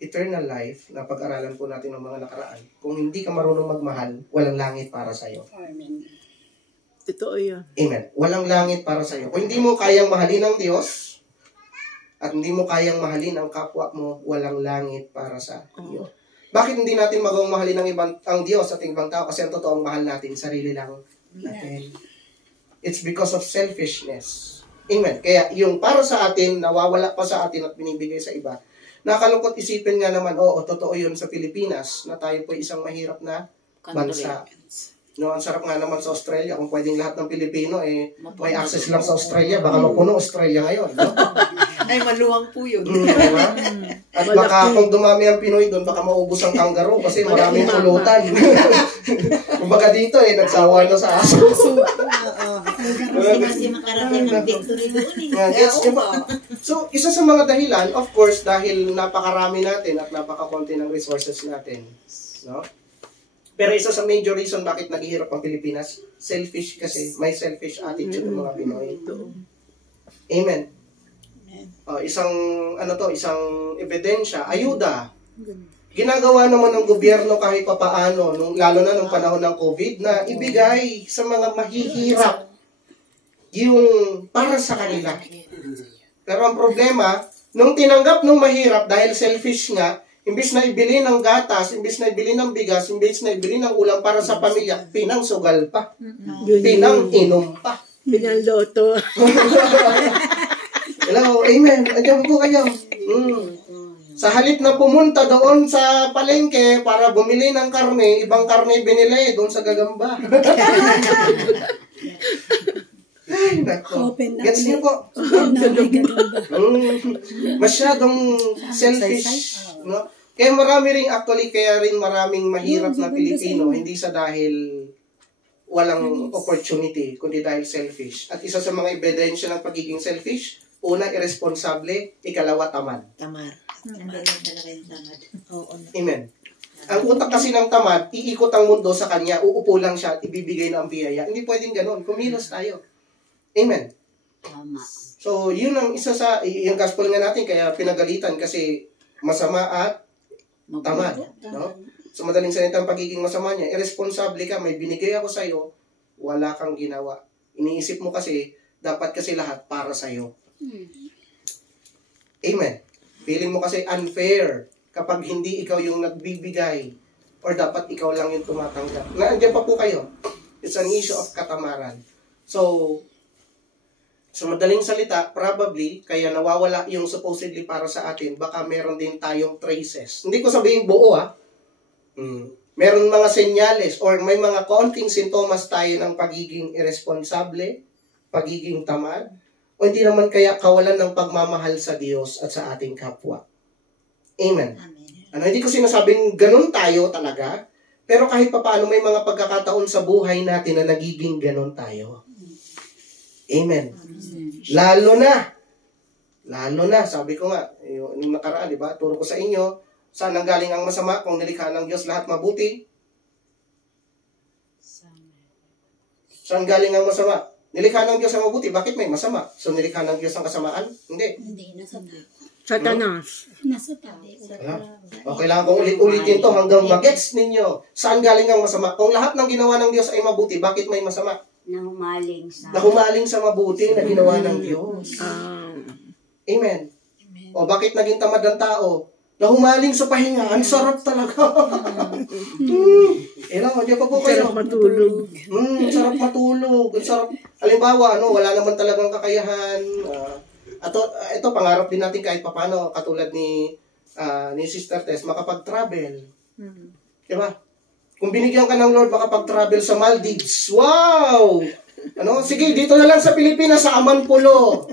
eternal life, na pag-aralan po natin ng mga nakaraan, kung hindi ka marunong magmahal, walang langit para sa'yo. Amen. Totoo yun. Amen. Walang langit para sa'yo. Kung hindi mo kayang mahalin ang Diyos, at hindi mo kayang mahalin ang kapwa mo, walang langit para sa iyo. Bakit hindi natin magawang mahalin ang Diyos at ibang tao? Kasi ang totoong mahal natin, sarili lang natin. It's because of selfishness. Amen. Kaya yung para sa atin, nawawala pa sa atin at binibigay sa iba. Nakalungkot isipin nga naman, totoo yun sa Pilipinas, na tayo po isang mahirap na bansa. No, ang sarap nga naman sa Australia, kung pwedeng lahat ng Pilipino, may access lang sa Australia, baka mapuno Australia ngayon. No? Ay, maluwang po yun. Diba? At baka kung dumami ang Pinoy doon, baka maubos ang kangaroo kasi maraming pulutan. Kumbaga dito nagsawa na sa aso. Kasi makarating ang victory doon So, isa sa mga dahilan, of course, dahil napakarami natin at napakakonti ng resources natin. No? Pero isa sa major reason bakit naghihirap ang Pilipinas, selfish kasi. May selfish attitude ng mga Pinoy. Amen. Isang ebidensya, ayuda. Ginagawa naman ng gobyerno kahit papaano, lalo na nung panahon ng COVID, na ibigay sa mga mahihirap yung para sa kanila. Pero ang problema, nung tinanggap nung mahirap dahil selfish nga, imbis na ibili ng gatas, imbis na ibili ng bigas, imbis na ibili ng ulam para sa pamilya, pinangsugal pa. Pinang-inom pa. Pinang-loto. Hello, amen. Andiyan po kayo. Sa halip na pumunta doon sa palengke para bumili ng karne, ibang karne binili doon sa gagamba. Ay, nako. Gets niyo po? Masyadong selfish. No? Kaya maraming mahirap na Pilipino, hindi sa dahil walang opportunity, kundi dahil selfish. At isa sa mga ebidensya ng pagiging selfish, una, irresponsable, ikalawa, tamad. Tamad. Amen. Ang utak kasi ng tamad, iikot ang mundo sa kanya, uupo lang siya at ibibigay na ang biyaya. Hindi pwedeng ganon. Kumilos tayo. Amen. So, yun ang isa sa, yung gospel nga natin, kaya pinagalitan kasi masama at tamad. No? So, madaling salita ang pagiging masama niya. Irresponsable ka, may binigay ako sa'yo, wala kang ginawa. Iniisip mo kasi, dapat kasi lahat para sa'yo. Amen. Feeling mo kasi unfair kapag hindi ikaw yung nagbibigay or dapat ikaw lang yung tumatanggap. Nandiyan pa po kayo. It's an issue of katamaran. So, sa madaling salita, probably, kaya nawawala yung supposedly para sa atin, baka meron din tayong traces. Hindi ko sabihin buo Meron mga senyales or may mga konting sintomas tayo ng pagiging irresponsable, pagiging tamad, o hindi naman kaya kawalan ng pagmamahal sa Diyos at sa ating kapwa. Amen. Hindi ko sinasabing ganun tayo talaga, pero kahit papaano may mga pagkakataon sa buhay natin na nagiging ganun tayo. Amen. Lalo na, sabi ko nga, yung nakaraan, di ba? Turo ko sa inyo, saan nanggaling ang masama kung nilikha ng Diyos lahat mabuti? Saan galing ang masama? Nilikha ng Diyos ang mabuti, bakit may masama? So nilikha ng Diyos ang kasamaan? Hindi. Satanas. Okay lang kung ulit-ulitin to hanggang magets ninyo. Saan galing ang masama? Kung lahat ng ginawa ng Diyos ay mabuti, bakit may masama? Nahumaling sa mabuti na ginawa ng Diyos. Amen. O bakit naging tamad ng tao? Nahumaling sa pahinga. Ang sarap talaga. Diyan pa po kayo. Sarap matulog. Sarap matulog. Sarap. Halimbawa, wala naman talagang kakayahan. Ito, pangarap din natin kahit papano, katulad ni Sister Tess, makapag-travel. Diba? Kung binigyan ka ng Lord, makapag-travel sa Maldives. Wow! Sige, dito na lang sa Pilipinas, sa Amanpulo.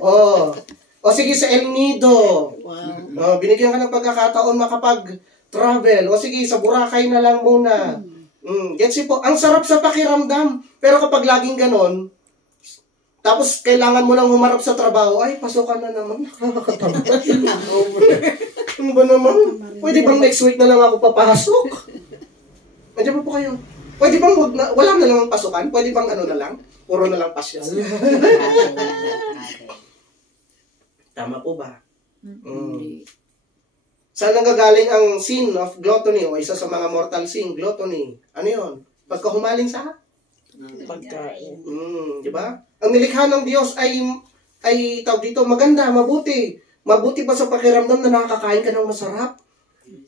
O sige, sa El Nido. Wow. Binigyan ka ng pagkakataon makapag-travel. O sige, sa Boracay na lang muna. Gets po, ang sarap sa pakiramdam. Pero kapag laging ganon, tapos kailangan mo lang humarap sa trabaho, ay, pasokan na naman. Nakakatamad. Ano ba naman? Pwede bang next week na lang ako papasok? Nandiyan po kayo. Pwede bang wala na lang ang pasukan? Pwede bang na lang? Puro na lang pasyal. Tama po ba? Saan nanggagaling ang sin of gluttony o isa sa mga mortal sin, gluttony? Ano yun? Pagkahumaling sa Pagkain. Di ba? Ang nilikha ng Diyos ay tawag dito, maganda, mabuti. Mabuti pa sa pakiramdam na nakakain ka ng masarap?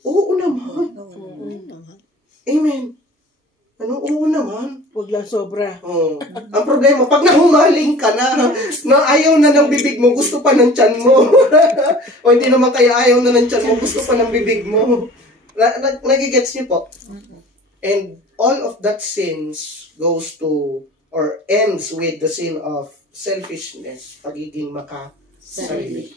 Oo naman. Amen. Oo naman. Huwag lang sobra. Ang problema, pag nahumaling ka na ayaw na ng bibig mo, gusto pa ng tiyan mo. O hindi naman kaya ayaw na ng tiyan mo, gusto pa ng bibig mo. Nagigets niyo po? And all of that sins goes to, or ends with the sin of selfishness, pagiging makasarili.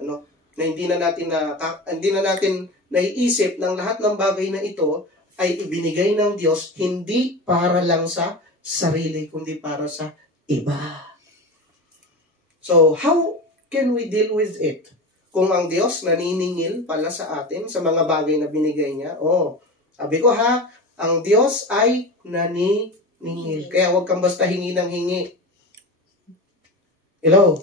Na hindi na natin naiisip ng lahat ng bagay na ito ay ibinigay ng Diyos hindi para lang sa sarili, kundi para sa iba. So, how can we deal with it? Kung ang Diyos naniningil pala sa atin sa mga bagay na binigay niya, sabi ko Ang Diyos ay naniningil. Kaya huwag kang basta hingi ng hingi. Hello?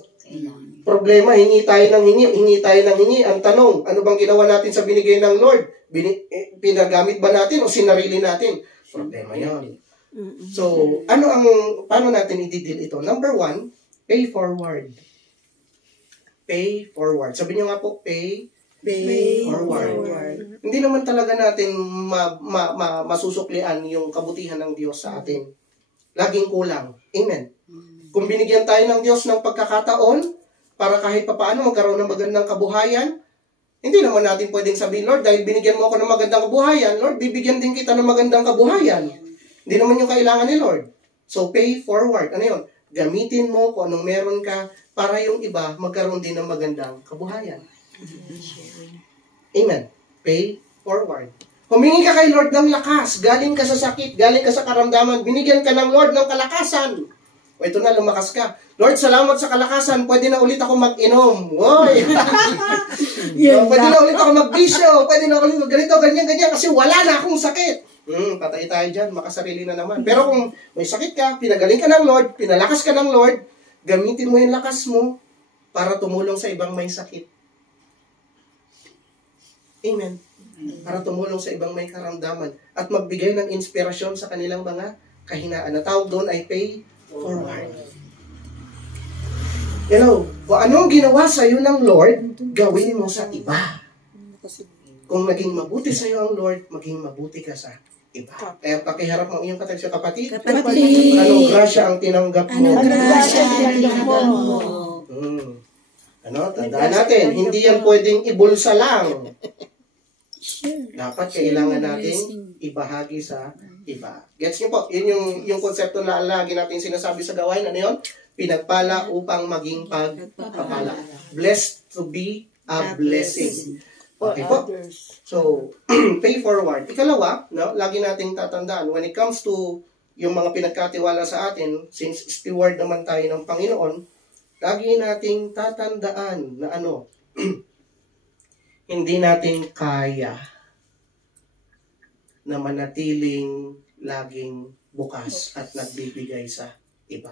Problema, hingi tayo ng hingi. Ang tanong, ano bang ginawa natin sa binigay ng Lord? Pinagamit ba natin o sinarili natin? Problema yan. So, paano natin i-deal ito? Number 1, pay forward. Pay forward. Sabi niyo nga po, pay forward. Hindi naman talaga natin masusuklian yung kabutihan ng Diyos sa atin. Laging kulang. Amen. Kung binigyan tayo ng Diyos ng pagkakataon para kahit papaano magkaroon ng magandang kabuhayan, hindi naman natin pwedeng sabihin, Lord, dahil binigyan mo ako ng magandang kabuhayan, Lord, bibigyan din kita ng magandang kabuhayan. Hindi naman yung kailangan ni Lord. So, pay forward. Ano yun? Gamitin mo kung anong meron ka para yung iba magkaroon din ng magandang kabuhayan. Amen. Pay forward. Humingi ka kay Lord ng lakas. Galing ka sa sakit, galing ka sa karamdaman. Binigyan ka ng Lord ng kalakasan. O ito na, lumakas ka. Lord, salamat sa kalakasan. Pwede na ulit ako mag-inom. Woy! Pwede na ulit ako mag-bisyo. Pwede na ulit ganito, ganyan. Kasi wala na akong sakit. Patay tayo dyan. Makasarili na naman. Pero kung may sakit ka, pinagaling ka ng Lord, pinalakas ka ng Lord, gamitin mo yung lakas mo para tumulong sa ibang may sakit. Amen. Para tumulong sa ibang may karamdaman. At magbigay ng inspirasyon sa kanilang mga kahinaan. Na tawag doon ay pay forward. Hello, kung anong ginawa sa iyo ng Lord, gawin mo sa iba. Kung naging mabuti sa iyo ang Lord, maging mabuti ka sa iba. Kaya pakiharap ang iyong kapatid. Anong grasya ang tinanggap mo? Tandaan natin, hindi yan pwedeng ibulsa lang. Dapat kailangan natin ibahagi sa iba. Gets niyo po? Yun yung konsepto na lagi natin sinasabi sa gawain. Ano yun? Pinagpala upang maging pagpapala. Blessed to be a blessing. Okay po? So, pay forward. Ikalawa, no, lagi nating tatandaan, when it comes to yung mga pinagkatiwala sa atin, since steward naman tayo ng Panginoon, lagi nating tatandaan na hindi natin kaya na manatiling laging bukas at nagbibigay sa iba.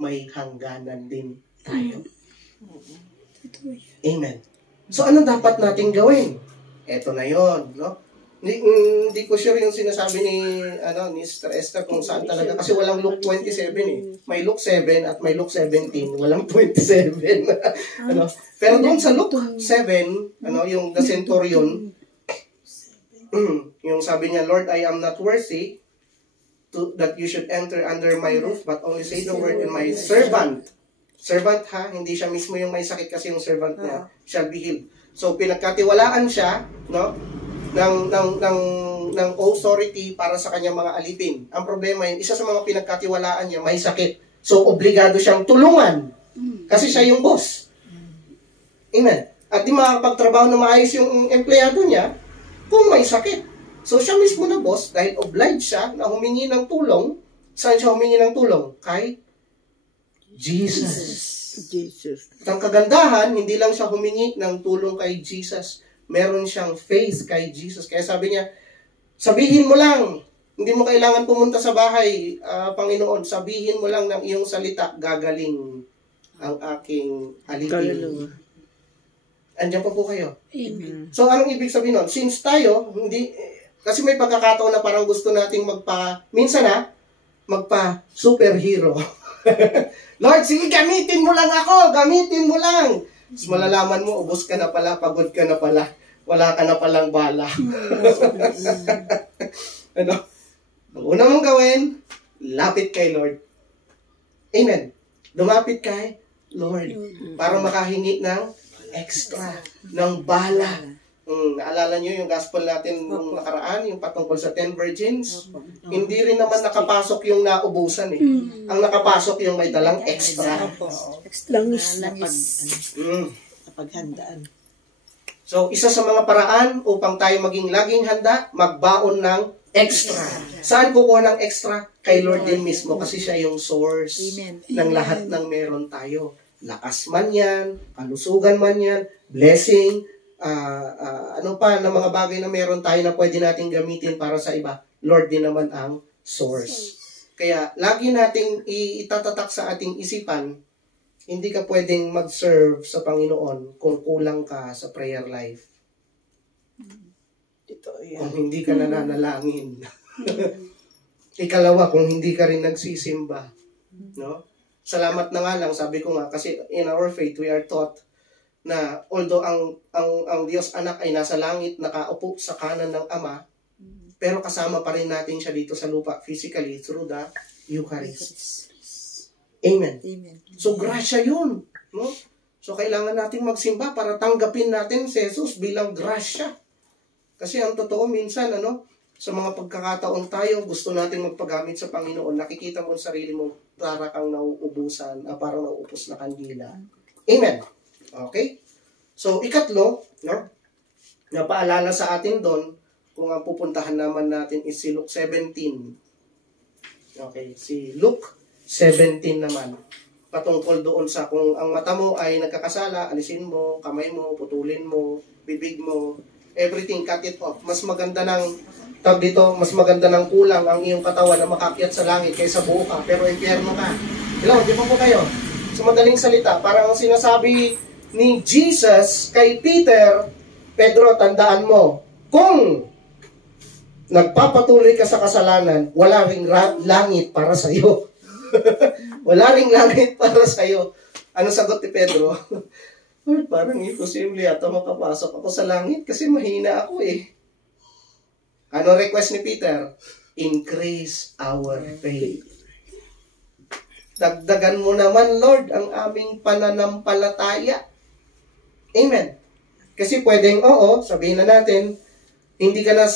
May hangganan din tayo. Amen. So, ano dapat nating gawin? Eto na yon, no? Hindi ko sure yung sinasabi ni Sister Esther kung saan talaga. Kasi walang Luke 27 eh. May Luke 7 at may Luke 17. Walang 27. Pero doon sa Luke 7, yung the centurion, yung sabi niya, Lord, I am not worthy that you should enter under my roof, but only say the word, and my servant, hindi siya mismo yung may sakit kasi yung servant niya shall be healed. So, pinagkatiwalaan siya, no, ng authority para sa kanyang mga alipin. Ang problema yun, isa sa mga pinagkatiwalaan niya, may sakit. So, obligado siyang tulungan. Kasi siya yung boss. Amen. At di makakapagtrabaho na maayos yung empleyado niya kung may sakit. So, siya mismo na boss, dahil obliged siya na humingi ng tulong. Saan siya humingi ng tulong? Kay Jesus. At ang kagandahan, hindi lang siya humingi ng tulong kay Jesus. Meron siyang faith kay Jesus. Kaya sabi niya, sabihin mo lang, hindi mo kailangan pumunta sa bahay, Panginoon. Sabihin mo lang ng iyong salita, gagaling ang aking alipin. Andiyan pa po kayo. Amen. So, anong ibig sabihin nun? Since tayo, kasi may pagkakataon na parang gusto nating magpa-superhero. Lord, sige, gamitin mo lang ako, gamitin mo lang. Tapos malalaman mo, ubos ka na pala, pagod ka na pala, wala ka na palang bala. Ang una mong gawin, lapit kay Lord. Amen. Lumapit kay Lord para makahingi ng extra, ng bala. Naalala nyo yung gospel natin nung nakaraan, yung patungkol sa 10 virgins? Hindi rin naman nakapasok yung naubusan eh. Ang nakapasok yung may dalang extra. Langis. Napaghandaan. So, isa sa mga paraan upang tayo maging laging handa, magbaon ng extra. Saan kukuha ng extra? Kay Lord din mismo kasi siya yung source ng lahat ng meron tayo. Lakas man yan, kalusugan man yan, blessing, ano pa na mga bagay na meron tayo na pwede nating gamitin para sa iba. Lord din naman ang source. Kaya lagi nating itatatak sa ating isipan, hindi ka pwedeng mag-serve sa Panginoon kung kulang ka sa prayer life. Kung hindi ka nananalangin. Ikalawa, kung hindi ka rin nagsisimba. No? Salamat na nga lang, sabi ko nga, kasi in our faith, we are taught na although ang Diyos anak ay nasa langit, nakaupo sa kanan ng Ama, pero kasama pa rin natin siya dito sa lupa physically through the Eucharist. Amen. So, grasya yun. No? So, kailangan natin magsimba para tanggapin natin si Jesus bilang grasya. Kasi ang totoo minsan, sa mga pagkakataon tayo, gusto natin magpagamit sa Panginoon, nakikita mo sa sarili mo, para kang nauubusan, parang nauupos na kandila. Amen. Okay? So, ikatlo, napaalala sa atin doon, kung ang pupuntahan naman natin is si Luke 17. Okay, si Luke 17 naman. Patungkol doon sa kung ang mata mo ay nagkakasala, alisin mo, kamay mo, putulin mo, bibig mo, everything, cut it off. Mas maganda mas maganda ng kulang ang iyong katawan na makakyat sa langit kaysa buo ka, pero impyerno ka. Hello, di ba po kayo? Sa madaling salita, parang sinasabi ni Jesus kay Peter, Pedro, tandaan mo, kung nagpapatuloy ka sa kasalanan, wala ring langit para sa iyo. Wala ring langit para sa iyo. Ano sagot ni Pedro? Parang imposible yata makapasok ako sa langit kasi mahina ako eh. Ano request ni Peter? Increase our faith. Dagdagan mo naman, Lord, ang aming pananampalataya. Amen. Kasi pwedeng, sabihin na natin, hindi ka na,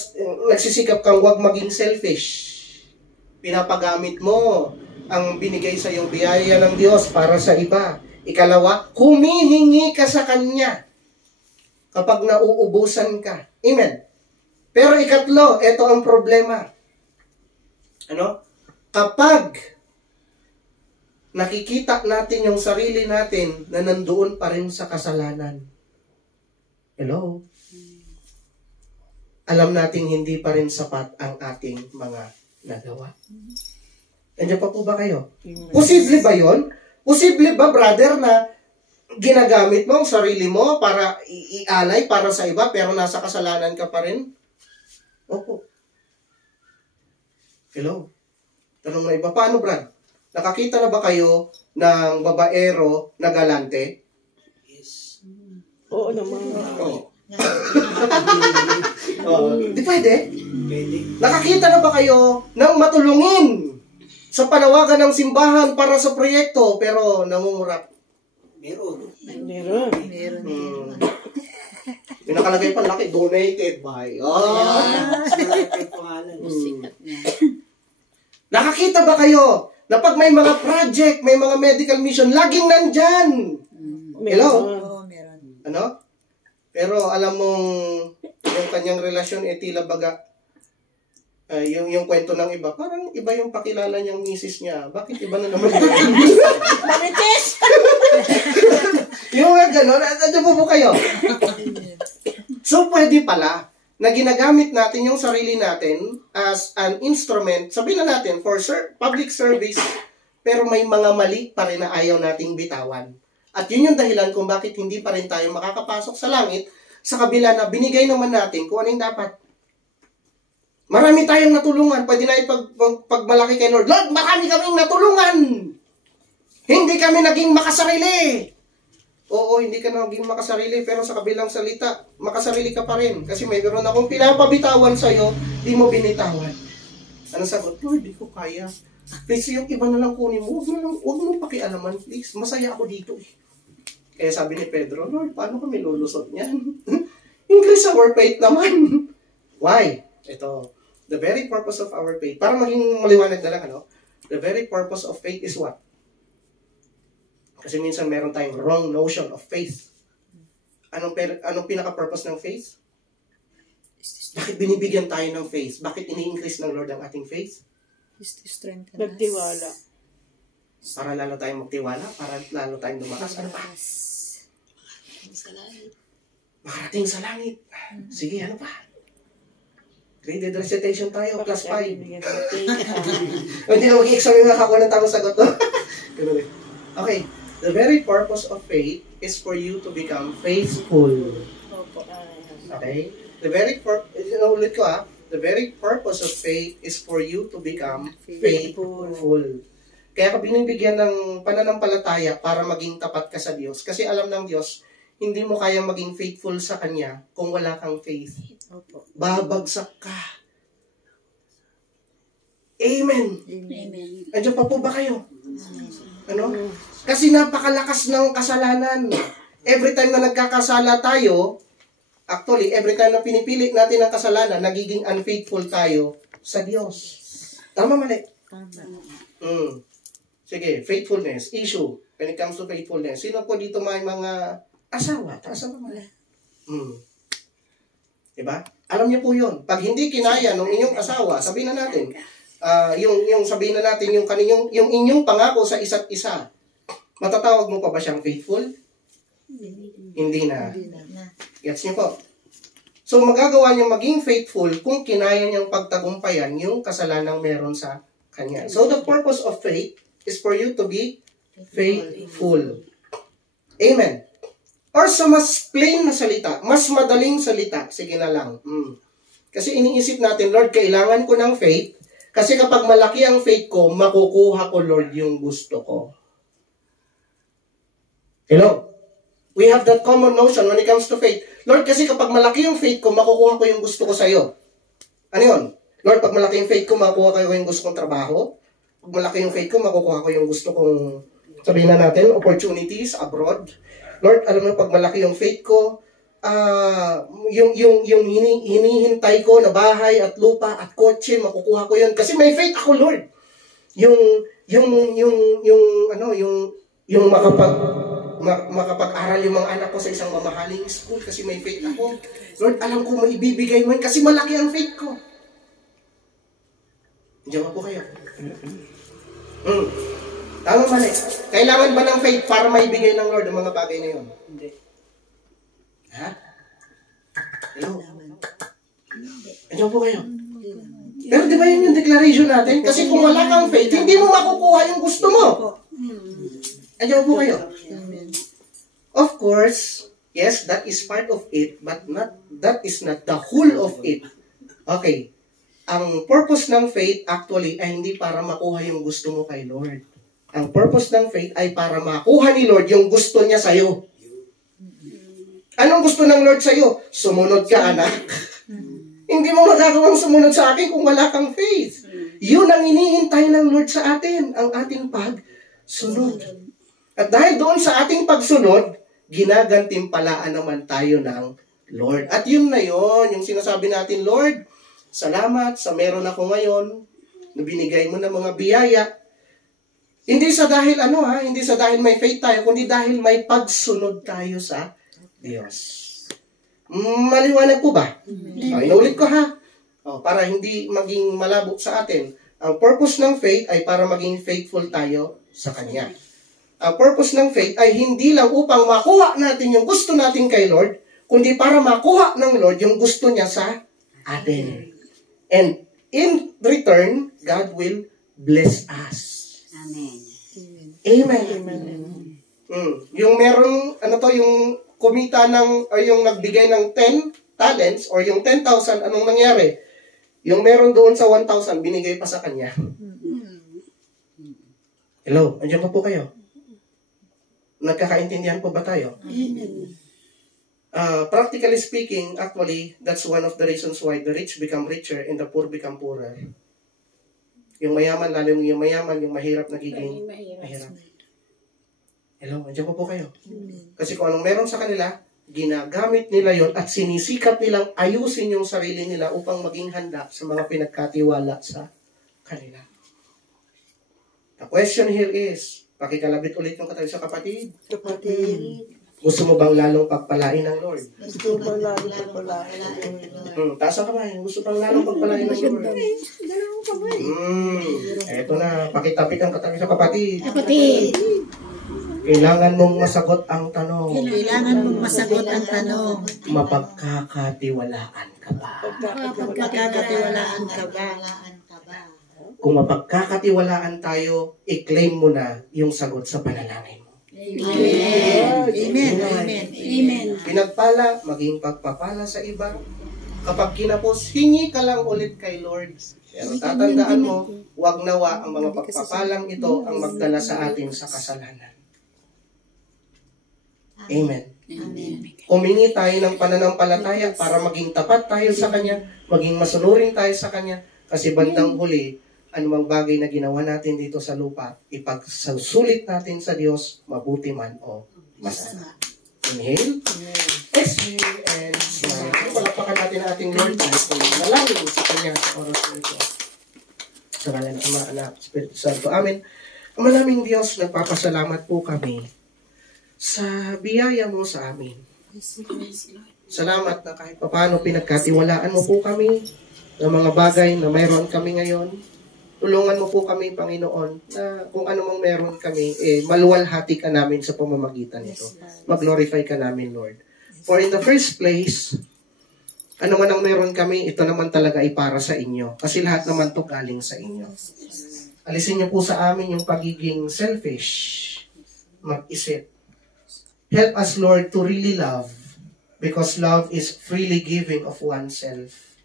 nagsisikap kang huwag maging selfish. Pinapagamit mo ang binigay sa iyong biyaya ng Diyos para sa iba. Ikalawa, humihingi ka sa Kanya kapag nauubusan ka. Amen. Pero ikatlo, ito ang problema. Kapag nakikita natin yung sarili natin na nandoon pa rin sa kasalanan. Hello? Alam nating hindi pa rin sapat ang ating mga nagawa. Nandiyan pa po ba kayo? Posible ba yon? Posible ba, brother, na ginagamit mo ang sarili mo para ialay para sa iba pero nasa kasalanan ka pa rin? Opo. Hello? Tanong na iba, paano, Brad? Nakakita na ba kayo ng babaero na galante? Yes. Oo naman. Oo. Di pwede? Pwede. Nakakita na ba kayo ng matulungin sa panawagan ng simbahan para sa proyekto pero namumurap? Meron. Yung nakalagay pa laki, donated by. Nakakita ba kayo na pag may mga project, may mga medical mission, laging nandyan? Hello? Ano? Pero alam mong yung kanyang relasyon tila baga yung kwento ng iba, parang iba yung pakilala niyang misis niya. Bakit iba na naman yun? Marites! Yung gano'n, nandiyan po kayo. So, pwede pala na ginagamit natin yung sarili natin as an instrument, sabihin na natin, for public service, pero may mga mali pa rin na ayaw nating bitawan. At yun yung dahilan kung bakit hindi pa rin tayo makakapasok sa langit, sa kabila na binigay naman natin kung ano yung dapat. Marami tayong natulungan. Pwede na pagmalaki kay Lord. Lord, marami kaming natulungan. Hindi kami naging makasarili. Oo, hindi ka naging makasarili, pero sa kabilang salita, makasarili ka pa rin. Kasi mayroon akong pinapabitawan sa'yo, di mo binitawan. Ano sagot? Lord, di ko kaya. Please, yung iba na lang kunin mo. Huwag mo pakialaman, please. Masaya ako dito. Kaya sabi ni Pedro, Lord, paano kami lulusot niyan? Increase our faith naman. Why? Ito, the very purpose of our faith, para maging maliwanag na lang, the very purpose of faith is what? Kasi minsan meron tayong wrong notion of faith. Anong pinaka-purpose ng faith? Bakit binibigyan tayo ng faith? Bakit ini-increase ng Lord ang ating faith? Nagtiwala. Para lalo tayong magtiwala, para lalo tayong lumakas. Ano pa? Makarating sa langit. Sige, ano pa? Graded recitation tayo, class 5. Hindi na mag-i-exam yung nakakuha ng tamang sagot. Ganun eh. Okay. The very purpose of faith is for you to become faithful. Okay? The very ulit ko the very purpose of faith is for you to become faithful. Kaya ka binibigyan ng pananampalataya para maging tapat ka sa Diyos. Kasi alam ng Diyos, hindi mo kayang maging faithful sa Kanya kung wala kang faith. Babagsak ka. Amen. Andiyan pa po ba kayo? Ano? Kasi napakalakas ng kasalanan. Every time na nagkakasala tayo, actually, every time na pinipili natin ang kasalanan, nagiging unfaithful tayo sa Diyos. Tama, mali? Tama. Sige, faithfulness, issue. When it comes to faithfulness, sino po dito may mga asawa? Taas ang mali. Diba? Alam niyo po yun. Pag hindi kinaya ng inyong asawa, sabihin na natin, yung sabihin na natin, yung inyong pangako sa isa't isa, matatawag mo pa ba siyang faithful? Hindi na. Gets niyo po? So, magagawa niya maging faithful kung kinaya niyang pagtagumpayan yung kasalanang meron sa kanya. So, the purpose of faith is for you to be faithful. Amen. Or sa mas plain na salita, mas madaling salita, sige na lang. Kasi iniisip natin, Lord, kailangan ko ng faith, kasi kapag malaki ang faith ko, makukuha ko, Lord, yung gusto ko. Hello? We have that common notion when it comes to faith. Lord, kasi kapag malaki yung faith ko, makukuha ko yung gusto ko sa'yo. Ano yun? Lord, pag malaki yung faith ko, makukuha ko yung gusto kong trabaho. Pag malaki yung faith ko, makukuha ko yung gusto kong, sabihin na natin, opportunities abroad. Lord, alam mo, pag malaki yung faith ko, yung hinihintay ko na bahay at lupa at kotse, makukuha ko yun. Kasi may faith ako, Lord. Yung makapag-aral yung mga anak ko sa isang mamahaling school kasi may faith ako. Lord, alam ko maibibigay mo yun kasi malaki ang faith ko. Diyan po kayo. Tama mali. Kailangan ba ng faith para maibigay ng Lord ang mga bagay na yun? Hindi. Ha? Hello? Diyan po kayo. Pero di ba yun yung declaration natin? Kasi kung wala kang faith, hindi mo makukuha yung gusto mo. Diyan po kayo. Of course, yes, that is part of it, but that is not the whole of it. Okay. Ang purpose ng faith actually ay hindi para makuha yung gusto mo kay Lord. Ang purpose ng faith ay para makuha ni Lord yung gusto niya sa'yo. Anong gusto ng Lord sa'yo? Sumunod ka, anak. Hindi mo magagawang sumunod sa akin kung wala kang faith. Yun ang hinihintay ng Lord sa atin, ang ating pagsunod. At dahil doon sa ating pagsunod, ginagantimpalaan naman tayo ng Lord. At yun na yun, yung sinasabi natin, Lord, salamat sa meron ako ngayon, na binigay mo ng mga biyaya. Hindi sa dahil hindi sa dahil may faith tayo, kundi dahil may pagsunod tayo sa Diyos. Maliwanag po ba? Inulit ko para hindi maging malabo sa atin. Ang purpose ng faith ay para maging faithful tayo sa Kanya. Ang purpose ng faith ay hindi lang upang makuha natin yung gusto natin kay Lord, kundi para makuha ng Lord yung gusto niya sa atin. And in return, God will bless us. Amen. Amen. Yung meron, yung kumita o yung nagbigay ng 10 talents or yung 10,000, anong nangyari? Yung meron doon sa 1,000, binigay pa sa kanya. Hello, andiyan pa po kayo? Nagkakaintindihan po ba tayo? Practically speaking, actually, that's one of the reasons why the rich become richer and the poor become poorer. Yung mayaman, lalo yung mayaman, yung mahirap nagiging mahirap. Hello, andiyan po kayo. Kasi kung anong meron sa kanila, ginagamit nila yon at sinisikap nilang ayusin yung sarili nila upang maging handa sa mga pinagkatiwala sa kanila. The question here is, pakikalabit ulit yung katabi sa kapatid. Gusto mo bang lalong pagpalain ng Lord? Gusto mo lalong pagpalain. Taas ang kamay. Gusto pang lalong pagpalain ng Lord. Eto na. Pakitapik ang katabi sa kapatid. Kapatid. Kailangan mong masagot ang tanong. Kailangan mong masagot ang tanong. Mapagkakatiwalaan ka ka ba? Pagkakatiwalaan ka ba? Kung mapagkakatiwalaan tayo, i-claim mo na yung sagot sa panalangin mo. Amen. Amen. Pinagpala, maging pagpapala sa iba. Kapag kinapos, hingi ka lang ulit kay Lord. Pero tatandaan mo, wag nawa ang mga pagpapalang ito ang magdala sa atin sa kasalanan. Amen. Humingi tayo ng pananampalataya para maging tapat tayo sa Kanya, maging masunurin tayo sa Kanya, kasi bandang huli, anumang bagay na ginawa natin dito sa lupa, ipagsusulit natin sa Diyos, mabuti man o masama. Inhale. Exhale and smile. Palakpakan natin ang ating Lord. Nalangin sa Kanya sa oras na ito. Sa ngalan ng Ama, Anak, Espiritu Santo. Amen. Ama naming Diyos, nagpapasalamat po kami sa biyaya mo sa amin. Salamat na kahit paano pinagkatiwalaan mo po kami ng mga bagay na mayroon kami ngayon. Tulungan mo po kami, Panginoon, na kung anumang meron kami, maluwalhati ka namin sa pamamagitan nito. Mag-glorify ka namin, Lord. For in the first place, ano man ang meron kami, ito naman talaga ay para sa inyo. Kasi lahat naman to galing sa inyo. Alisin niyo po sa amin yung pagiging selfish, mag-isip. Help us, Lord, to really love, because love is freely giving of oneself.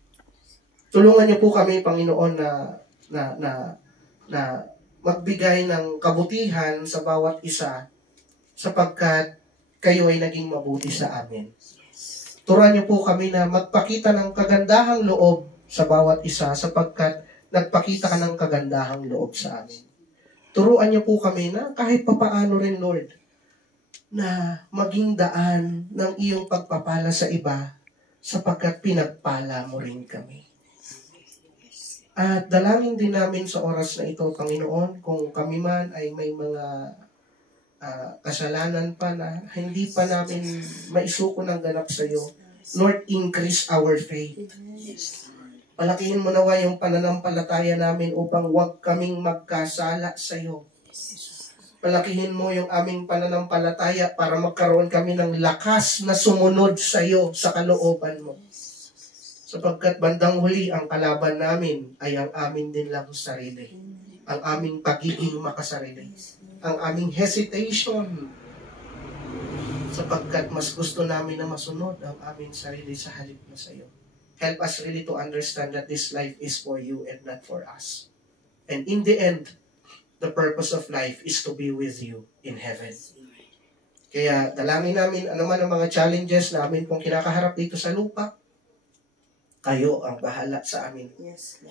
Tulungan niyo po kami, Panginoon, na magbigay ng kabutihan sa bawat isa sapagkat kayo ay naging mabuti sa amin. Turuan niyo po kami na magpakita ng kagandahang loob sa bawat isa sapagkat nagpakita ka ng kagandahang loob sa amin. Turuan niyo po kami na kahit papaano rin, Lord, na maging daan ng iyong pagpapala sa iba sapagkat pinagpala mo rin kami. At dalangin din namin sa oras na ito, Panginoon, kung kami man ay may mga kasalanan pa na hindi pa namin maisuko ng ganap sa iyo. Lord, increase our faith. Palakihin mo nawa yung pananampalataya namin upang huwag kaming magkasala sa iyo. Palakihin mo yung aming pananampalataya para magkaroon kami ng lakas na sumunod sa iyo sa kalooban mo. Sapagkat bandang huli, ang kalaban namin ay ang amin din lang sarili. Ang aming pagiging makasarili. Ang aming hesitation. Sapagkat mas gusto namin na masunod ang aming sarili sa halip na sa iyo. Help us really to understand that this life is for you and not for us. And in the end, the purpose of life is to be with you in heaven. Kaya dalangin namin anuman ang mga challenges na amin pong kinakaharap dito sa lupa, kayo ang bahala sa amin.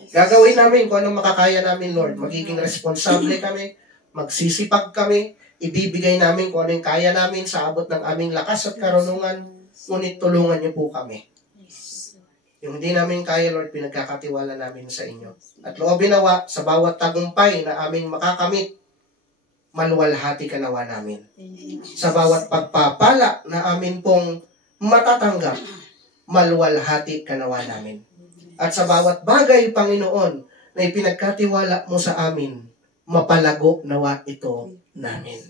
Gagawin namin kung anong makakaya namin, Lord. Magiging responsable kami, magsisipag kami, ibibigay namin kung anong kaya namin sa abot ng aming lakas at karunungan, ngunit tulungan niyo po kami. Yung hindi namin kaya, Lord, pinagkakatiwala namin sa inyo. At loobin nawa sa bawat tagumpay na aming makakamit, maluwalhati ka nawa namin. Sa bawat pagpapala na amin pong matatanggap, maluwalhati ka nawa namin. At sa bawat bagay, Panginoon, na ipinagkatiwala mo sa amin, mapalago nawa ito namin.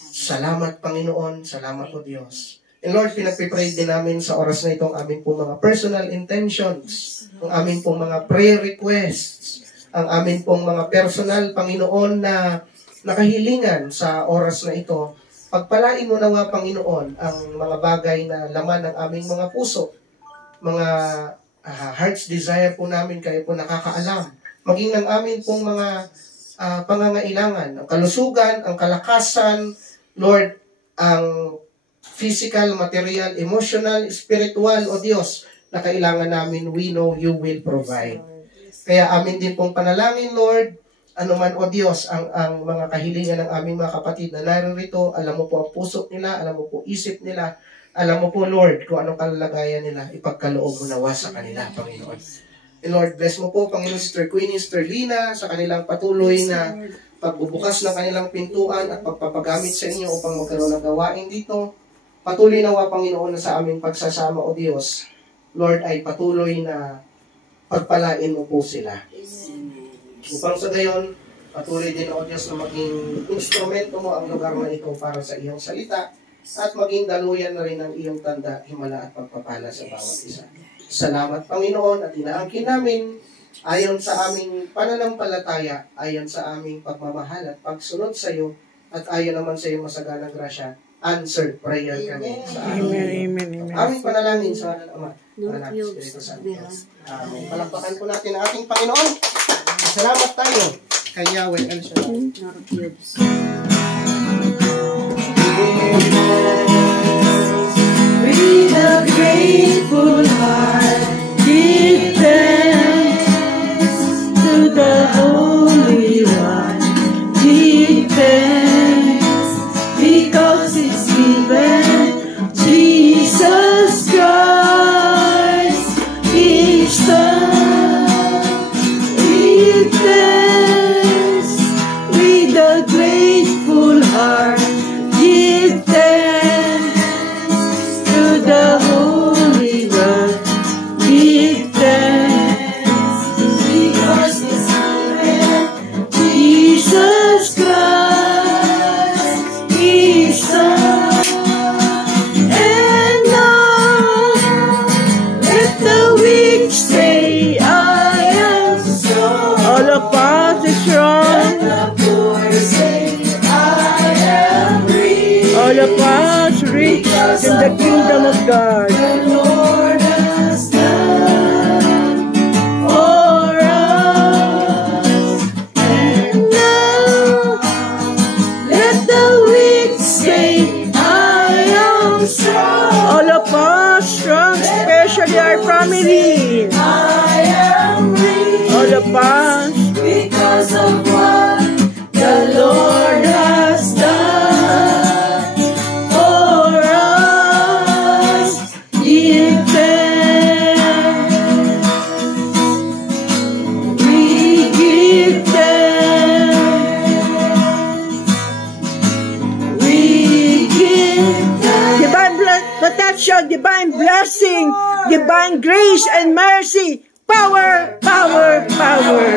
Salamat, Panginoon. Salamat, O Diyos. And Lord, pinagpipray din namin sa oras na itong aming pong mga personal intentions, ang aming pong mga prayer requests, ang aming pong mga personal, Panginoon, na nakahilingan sa oras na ito. Pagpalain mo nawa, Panginoon, ang mga bagay na laman ng aming mga puso, mga heart's desire po namin, kayo po nakakaalam. Maging ng amin pong mga pangangailangan, ang kalusugan, ang kalakasan, Lord, ang physical, material, emotional, spiritual, O Diyos, na kailangan namin, we know you will provide. Kaya amin din pong panalangin, Lord, anuman, O Diyos, ang mga kahilingan ng aming mga kapatid na naririto, alam mo po ang puso nila, alam mo po isip nila, alam mo po, Lord, kung anong kalagayan nila, ipagkaloob mo nawa sa kanila, Panginoon. And Lord, bless mo po, Panginoon, Sister Queenie, Sister Lina, sa kanilang patuloy na pagbubukas ng kanilang pintuan at pagpapagamit sa inyo upang magkaroon ng gawain dito. Patuloy nawa, Panginoon, na sa aming pagsasama, O Diyos, Lord, ay patuloy na pagpalain mo po sila. Upang sa gayon, patuloy din, O Diyos, na maging instrumento mo ang lugar na ito para sa iyong salita at maging daluyan na rin ang iyong tanda, himala at pagpapala sa bawat isa. Salamat, Panginoon, at inaangkin namin ayon sa aming pananampalataya, ayon sa aming pagmamahal at pagsunod sa iyo, at ayon naman sa iyong masaganang grasya. Answered prayer kami sa amin. Aming panalangin sa ngalan ng Ama, Anak, Espiritu Santo. Amen. Palakpakan po natin ang ating Panginoon. Salamat tayo kay Yahweh El Shaddai. With a grateful heart, give thanks to the Holy One. Give thanks because it's given Jesus Christ, His Son. Give thanks with a grateful heart. Give thanks to the Holy One. Give thanks because it's given Jesus Christ, His Son. And now let the weak say, I am strong. All of us is strong. Let the poor say, I am rich. All of us rich in the kingdom of God. The Lord has done for us. And now let the weak say, I am strong. All of us strong, especially our family. I am rich All of us. because of what the Lord has done for us. Give thanks. We give thanks. We give thanks. Divine protection, divine blessing, divine grace and mercy. Power, power, power.